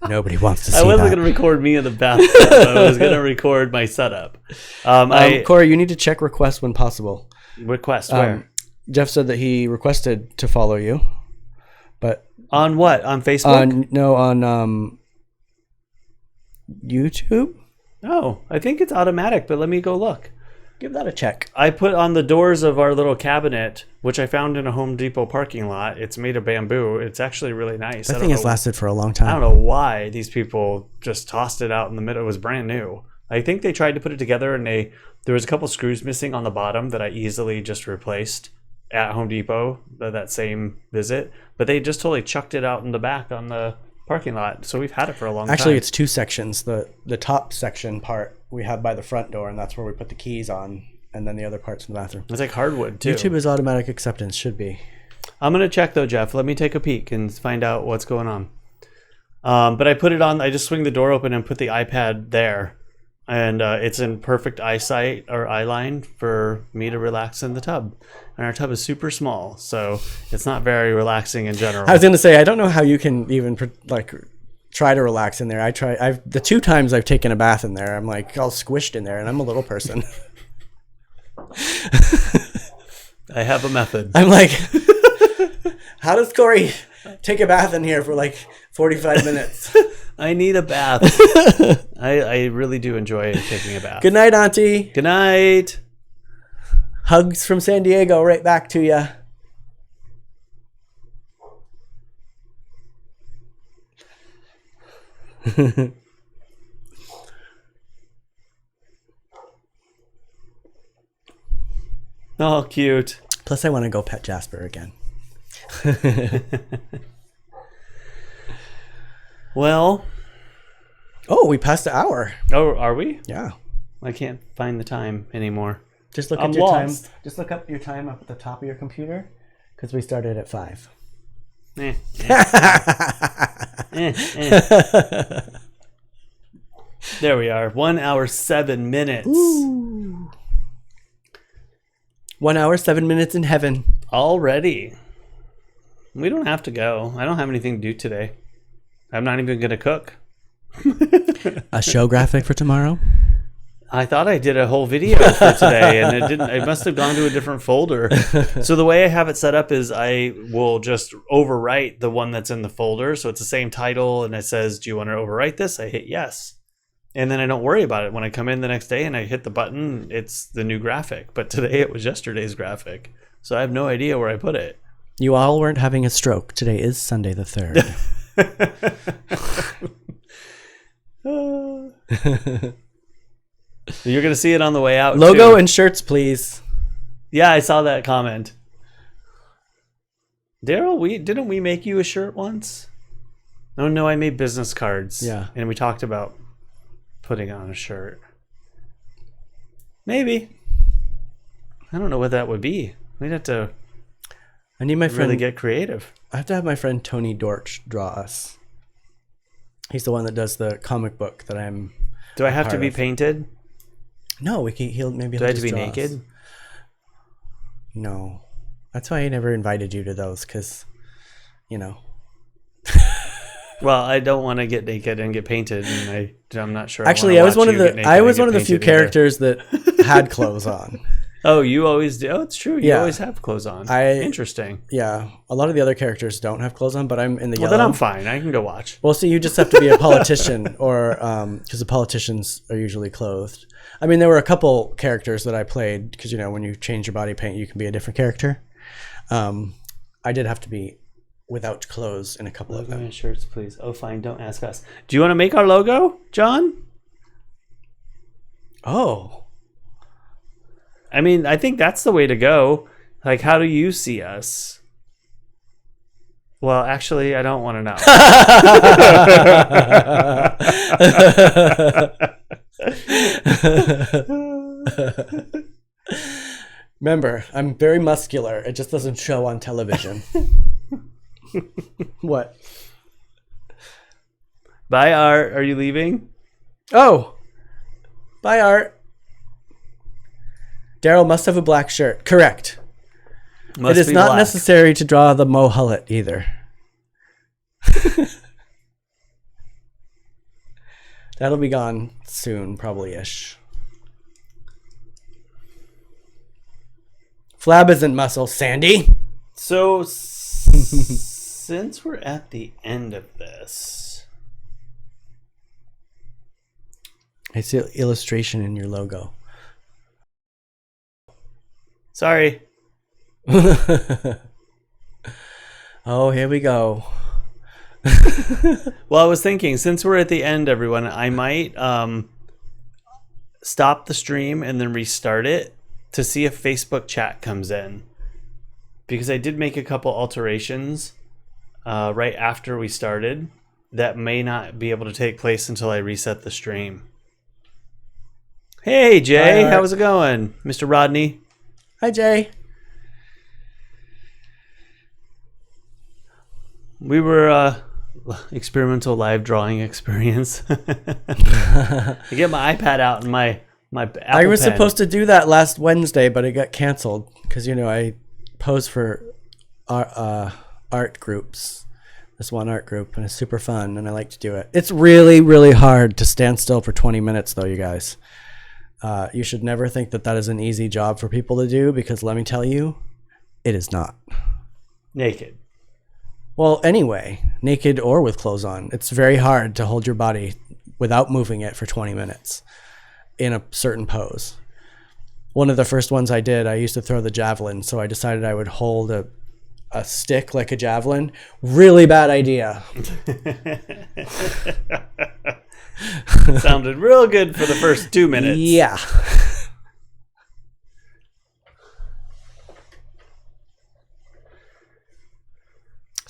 Nobody wants to see that. I wasn't going to record me in the bathtub. I was going to record my setup. Cory, you need to check requests when possible. Request where? Jeff said that he requested to follow you. But on what? On Facebook? On YouTube? Oh, I think it's automatic, but let me go look. Give that a check. I put on the doors of our little cabinet, which I found in a Home Depot parking lot. It's made of bamboo. It's actually really nice. That thing has lasted for a long time. I don't know why these people just tossed it out in the middle. It was brand new. I think they tried to put it together and there was a couple screws missing on the bottom that I easily just replaced at Home Depot that same visit. But they just totally chucked it out in the back on the parking lot. So we've had it for a long time. Actually, it's 2 sections. The top section part we have by the front door, and that's where we put the keys on, and then the other parts in the bathroom. It's like hardwood too. YouTube is automatic acceptance, should be. I'm gonna check though, Jeff. Let me take a peek and find out what's going on. But I put it on. I just swing the door open and put the iPad there, and it's in perfect eyesight or eye line for me to relax in the tub. And our tub is super small, so it's not very relaxing in general. I was gonna say I don't know how you can even try to relax in there. The 2 times I've taken a bath in there, I'm like all squished in there, and I'm a little person. I have a method. I'm like, how does Cory take a bath in here for like 45 minutes? I need a bath. I really do enjoy taking a bath. Good night, Auntie. Good night. Hugs from San Diego right back to you. Oh, cute. Plus, I want to go pet Jasper again. Well. Oh, we passed the hour. Oh, are we? Yeah. I can't find the time anymore. Just look at your time. Just look up your time up at the top of your computer, because we started at 5. There we are. 1 hour, 7 minutes. Ooh. 1 hour, 7 minutes in heaven. Already. We don't have to go. I don't have anything to do today. I'm not even going to cook. A show graphic for tomorrow? I thought I did a whole video for today, and it didn't. It must have gone to a different folder. So the way I have it set up is I will just overwrite the one that's in the folder. So it's the same title, and it says, "Do you want to overwrite this?" I hit yes, and then I don't worry about it. When I come in the next day and I hit the button, it's the new graphic. But today it was yesterday's graphic, so I have no idea where I put it. You all weren't having a stroke. Today is Sunday the 3rd. You're going to see it on the way out. Logo too. and shirts, please. Yeah, I saw that comment. Derrol, didn't we make you a shirt once? Oh, no, I made business cards. Yeah. And we talked about putting on a shirt. Maybe. I don't know what that would be. We'd have to I need my friend. really get creative. I have to have my friend Tony Dortch draw us. He's the one that does the comic book that I'm. Do I have to be of. painted? No, we can. He'll maybe. Do I He'll have to be just draw naked? us. No, that's why I never invited you to those, because, you know. Well, I don't want to get naked and get painted, and I'm not sure. Actually, I was one of the few characters that had clothes on. Oh, you always do? Oh, it's true. You Yeah. always have clothes on. Interesting. Yeah, a lot of the other characters don't have clothes on, but I'm in the Well, yellow. then I'm fine. I can go watch. Well, see, you just have to be a politician, or because the politicians are usually clothed. I mean, there were a couple characters that I played because, you know, when you change your body paint, you can be a different character. I did have to be without clothes in a couple of them. Shirts, please. Oh, fine. Don't ask us. Do you want to make our logo, John? Oh. I mean, I think that's the way to go. Like, how do you see us? Well, actually, I don't want to know. Remember, I'm very muscular. It just doesn't show on television. What? Bye, Art. Are you leaving? Oh. Bye, Art. Derrol must have a black shirt. Correct. It is not necessary to draw the Mo Hullet either. That'll be gone soon, probably-ish. Flab isn't muscle, Sandy. So, since we're at the end of this... I see an illustration in your logo. Sorry. Oh, here we go. Well, I was thinking, since we're at the end, everyone, I might stop the stream and then restart it to see if Facebook chat comes in. Because I did make a couple alterations right after we started that may not be able to take place until I reset the stream. Hey, Jay. Hi, how's it going? Mr. Rodney. Hi, Jay. We were experimental live drawing experience. I get my iPad out and my Apple I was Pen. supposed to do that last Wednesday, but it got canceled because, you know, I pose for art groups. This one art group, and it's super fun, and I like to do it. It's really, really hard to stand still for 20 minutes, though, you guys. You should never think that that is an easy job for people to do, because let me tell you, it is not. Naked. Well, anyway, naked or with clothes on. It's very hard to hold your body without moving it for 20 minutes in a certain pose. One of the first ones I did, I used to throw the javelin, so I decided I would hold a stick like a javelin. Really bad idea. Sounded real good for the first 2 minutes. Yeah.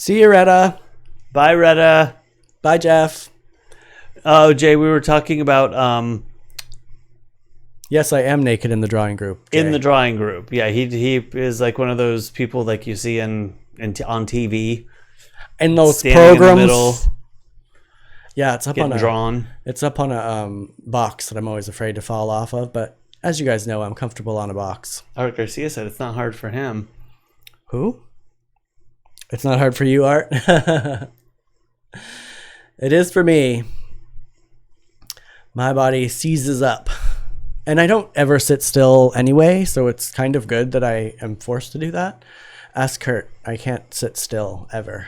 See you, Retta. Bye, Retta. Bye, Jeff. Oh, Jay, we were talking about Yes, I am naked in the drawing group. Jay. in the drawing group. Yeah, he is like one of those people like you see on TV. In those standing programs. in the middle, Yeah, it's up getting on a drawn. It's up on a box that I'm always afraid to fall off of, but as you guys know, I'm comfortable on a box. Art Garcia said it's not hard for him. Who? It's not hard for you, Art? It is for me. My body seizes up. And I don't ever sit still anyway, so it's kind of good that I am forced to do that. Ask Kurt. I can't sit still ever.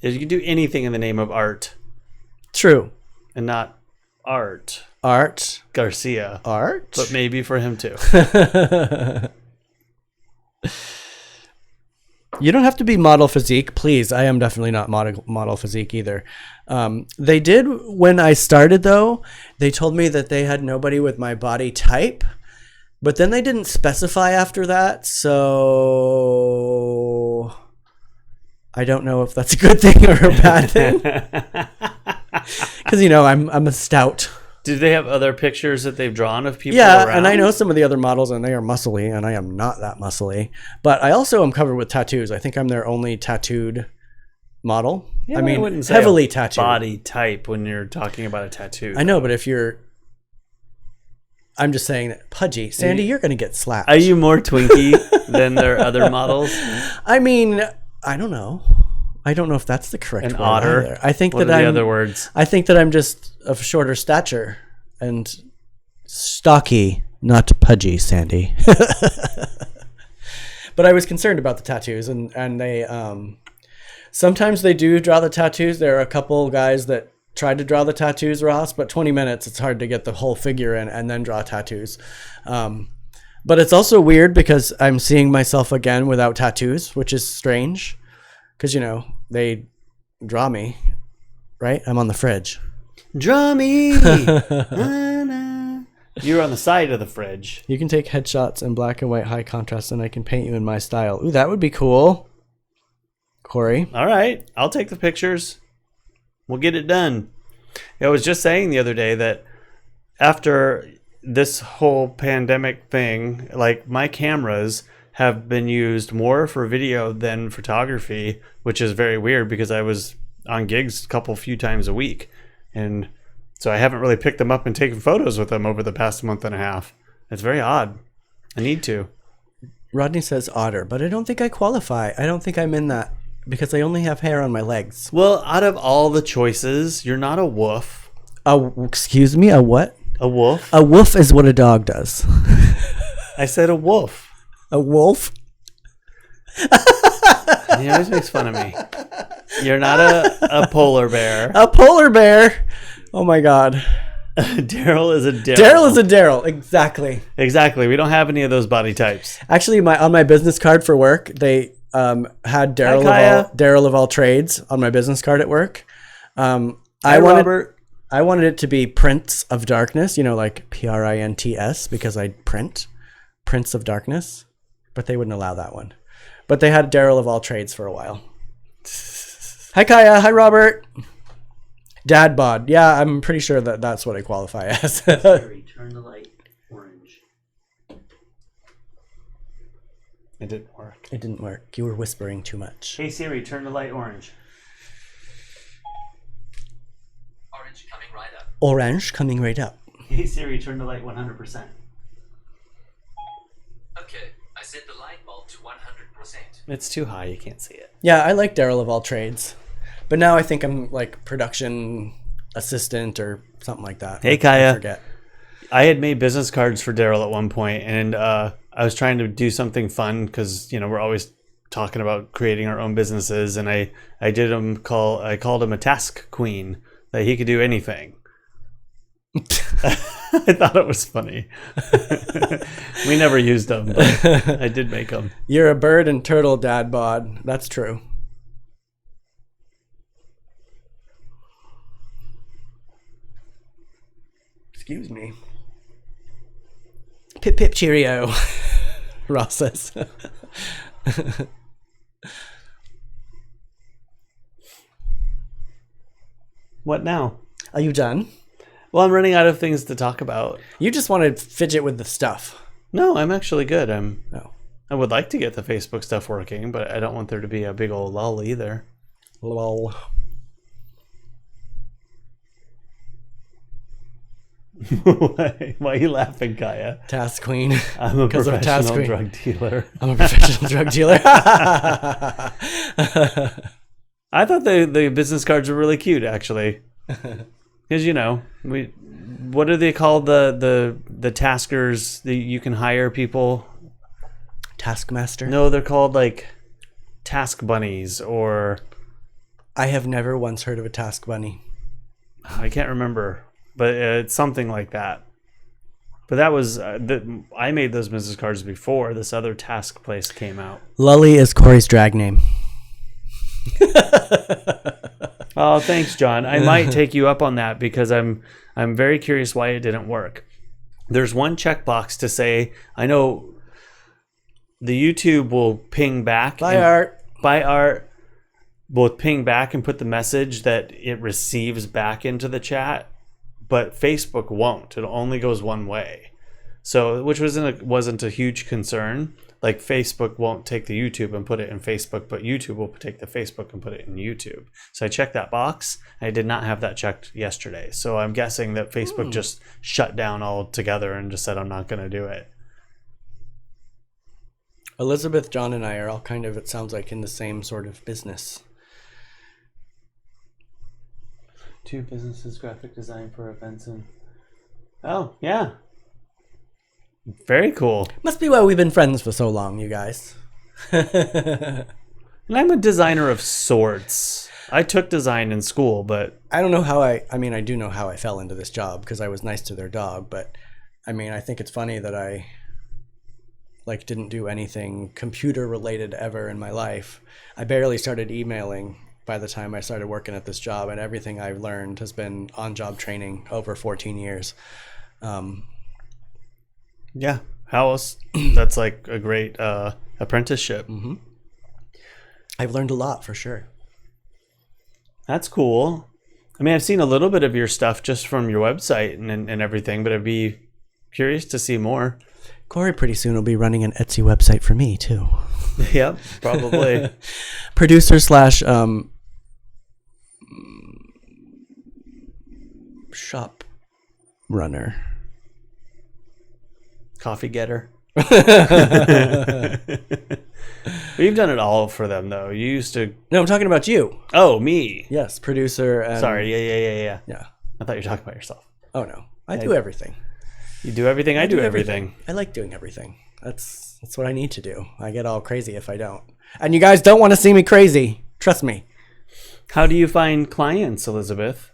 You can do anything in the name of art. True. And not Art Garcia. But maybe for him too. You don't have to be model physique, please. I am definitely not model physique either. They did, when I started though, they told me that they had nobody with my body type, but then they didn't specify after that, so I don't know if that's a good thing or a bad thing. Because, I'm a stout. Do they have other pictures that they've drawn of people around? around? And I know some of the other models, and they are muscly, and I am not that muscly. But I also am covered with tattoos. I think I'm their only tattooed model. Yeah, I mean, wouldn't say heavily tattooed. Body type when you're talking about a tattoo. I know, but if you're... I'm just saying that pudgy. Sandy, you're going to get slapped. Are you more Twinkie than their other models? I mean, I don't know. I don't know if that's the correct word. Otter. Either. I think what that are the I'm... other words? I think that I'm just of shorter stature and stocky, not pudgy, Sandy. But I was concerned about the tattoos, and they sometimes they do draw the tattoos. There are a couple guys that tried to draw the tattoos, Ross, but 20 minutes it's hard to get the whole figure in and then draw tattoos. But it's also weird because I'm seeing myself again without tattoos, which is strange because they draw me, right? I'm on the fridge. Draw me. You're on the side of the fridge. You can take headshots in black and white high contrast, and I can paint you in my style. Ooh, that would be cool. Cory. All right. I'll take the pictures. We'll get it done. I was just saying the other day that after this whole pandemic thing, like my cameras have been used more for video than photography, which is very weird because I was on gigs a few times a week. And so I haven't really picked them up and taken photos with them over the past month and a half. It's very odd. I need to. Rodney says otter, but I don't think I qualify. I don't think I'm in that because I only have hair on my legs. Well, out of all the choices, you're not a woof. Excuse me, a what? A wolf? A woof is what a dog does. I said a wolf. A wolf? He always makes fun of me. You're not a polar bear. A polar bear? Oh my God. Derrol is a Derrol. Derrol is a Derrol. Exactly. Exactly. We don't have any of those body types. Actually, on my business card for work, they had Derrol of all trades on my business card at work. I wanted it to be Prince of Darkness, like Prints, because I print Prince of Darkness, but they wouldn't allow that one. But they had Derrol of all trades for a while. Hi, Kaya. Hi, Robert. Dad bod. Yeah, I'm pretty sure that's what I qualify as. Siri, turn the light orange. It didn't work. It didn't work. You were whispering too much. Hey, Siri, turn the light orange. Orange coming right up. Orange coming right up. Hey, Siri, turn the light 100%. Okay, I set the light bulb to 100%. It's too high. You can't see it. Yeah, I like Derrol of all trades. But now I think I'm like production assistant or something like that. Hey, Kaya. I forget. I had made business cards for Derrol at one point, and I was trying to do something fun because we're always talking about creating our own businesses, and I called him a task queen, that he could do anything. I thought it was funny. We never used them, but I did make them. You're a bird and turtle, Dad bod. That's true. Excuse me. Pip pip cheerio. Ross says. What now? Are you done? Well, I'm running out of things to talk about. You just want to fidget with the stuff. No, I'm actually good. Oh. I would like to get the Facebook stuff working, but I don't want there to be a big old lull either. Lol. Why are you laughing, Kaya? Task queen. I'm a professional drug dealer. I'm a professional drug dealer. I thought the business cards were really cute, actually. Because, what do they call the taskers? You can hire people. Taskmaster? No, they're called like task bunnies, or I have never once heard of a task bunny. I can't remember, but it's something like that. But that was I made those business cards before this other task place came out. Lully is Cory's drag name. Oh, thanks, John. I might take you up on that because I'm very curious why it didn't work. There's one checkbox to say, I know the YouTube will ping back. Bye, Art. Bye, Art. Will ping back and put the message that it receives back into the chat, but Facebook won't. It only goes one way. So, which wasn't a huge concern. Like Facebook won't take the YouTube and put it in Facebook, but YouTube will take the Facebook and put it in YouTube. So I checked that box. I did not have that checked yesterday. So I'm guessing that Facebook just shut down altogether and just said, I'm not going to do it. Elizabeth, John, and I are all kind of, it sounds like, in the same sort of business. 2 businesses, graphic design for events and... Oh, yeah. Very cool. Must be why we've been friends for so long, you guys. And I'm a designer of sorts. I took design in school, but... I don't know how I do know how I fell into this job because I was nice to their dog, but I think it's funny that I didn't do anything computer related ever in my life. I barely started emailing by the time I started working at this job, and everything I've learned has been on-job training over 14 years. Yeah, how else? That's like a great apprenticeship. Mm-hmm. I've learned a lot for sure. That's cool. I've seen a little bit of your stuff just from your website and everything, but I'd be curious to see more. Cory pretty soon will be running an Etsy website for me too. Yep, probably. Producer slash shop runner. Coffee getter. You've done it all for them, though. You used to... No, I'm talking about you. Oh, me. Yes, producer. And... Sorry, yeah. Yeah. I thought you were talking about yourself. Oh, no. I do everything. You do everything, I do everything. I like doing everything. That's what I need to do. I get all crazy if I don't. And you guys don't want to see me crazy. Trust me. How do you find clients, Elizabeth?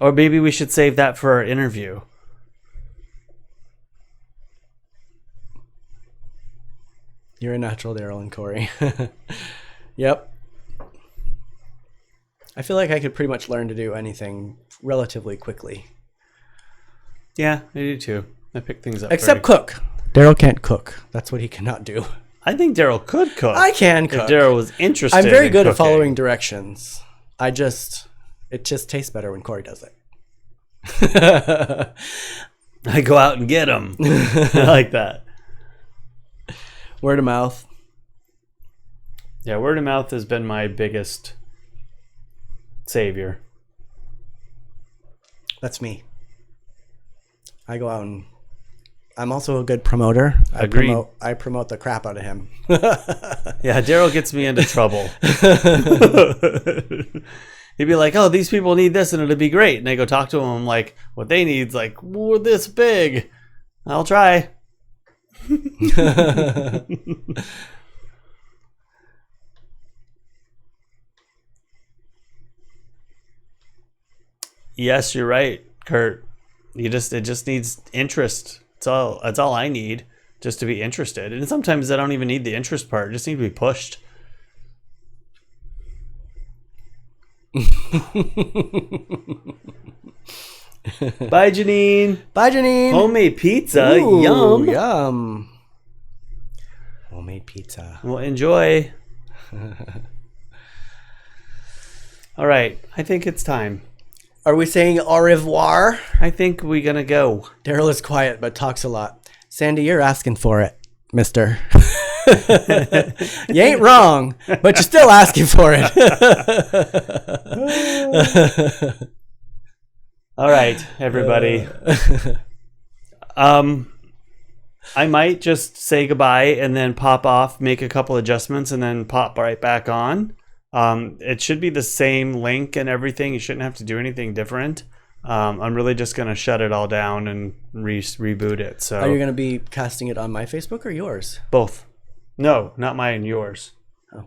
Or maybe we should save that for our interview. You're a natural, Derrol and Cory. Yep. I feel like I could pretty much learn to do anything relatively quickly. Yeah, I do too. I pick things up. Except cook. Derrol can't cook. That's what he cannot do. I think Derrol could cook. I can cook. If Derrol was interested. I'm very good at at following directions. It just tastes better when Cory does it. I go out and get them. I like that. Word of mouth. Yeah, word of mouth has been my biggest savior. That's me. I go out and I'm also a good promoter. Agreed. I promote the crap out of him. Yeah, Derrol gets me into trouble. He'd be like, oh, these people need this and it'll be great. And I go talk to him. I'm like, what they need's like, we're this big. I'll try. Yes, you're right, Kurt. It just needs interest. That's all I need, just to be interested. And sometimes I don't even need the interest part. I just need to be pushed. Bye, Janine. Bye, Janine. Homemade pizza. Ooh, Yum. Yum. Homemade pizza. Well, enjoy. All right. I think it's time. Are we saying au revoir? I think we're going to go. Derrol is quiet but talks a lot. Sandy, you're asking for it, mister. You ain't wrong, but you're still asking for it. All right, everybody. I might just say goodbye and then pop off, make a couple adjustments, and then pop right back on. It should be the same link and everything. You shouldn't have to do anything different. I'm really just going to shut it all down and reboot it. So Are you going to be casting it on my Facebook or yours? both. No, not mine, yours. Oh.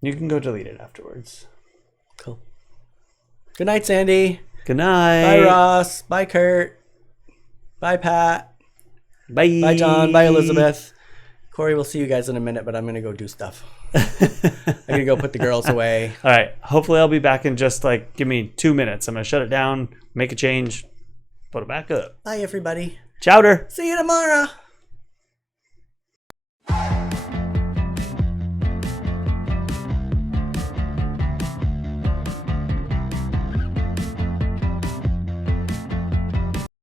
You can go delete it afterwards. Cool. Good night, Sandy. Good night. Bye, Ross. Bye, Kurt. Bye, Pat. Bye. Bye, John. Bye, Elizabeth. Corey, we'll see you guys in a minute, but I'm going to go do stuff. I'm going to go put the girls away. All right. Hopefully I'll be back in just like, give me 2 minutes. I'm going to shut it down, make a change, put it back up. Bye, everybody. Chowder. See you tomorrow.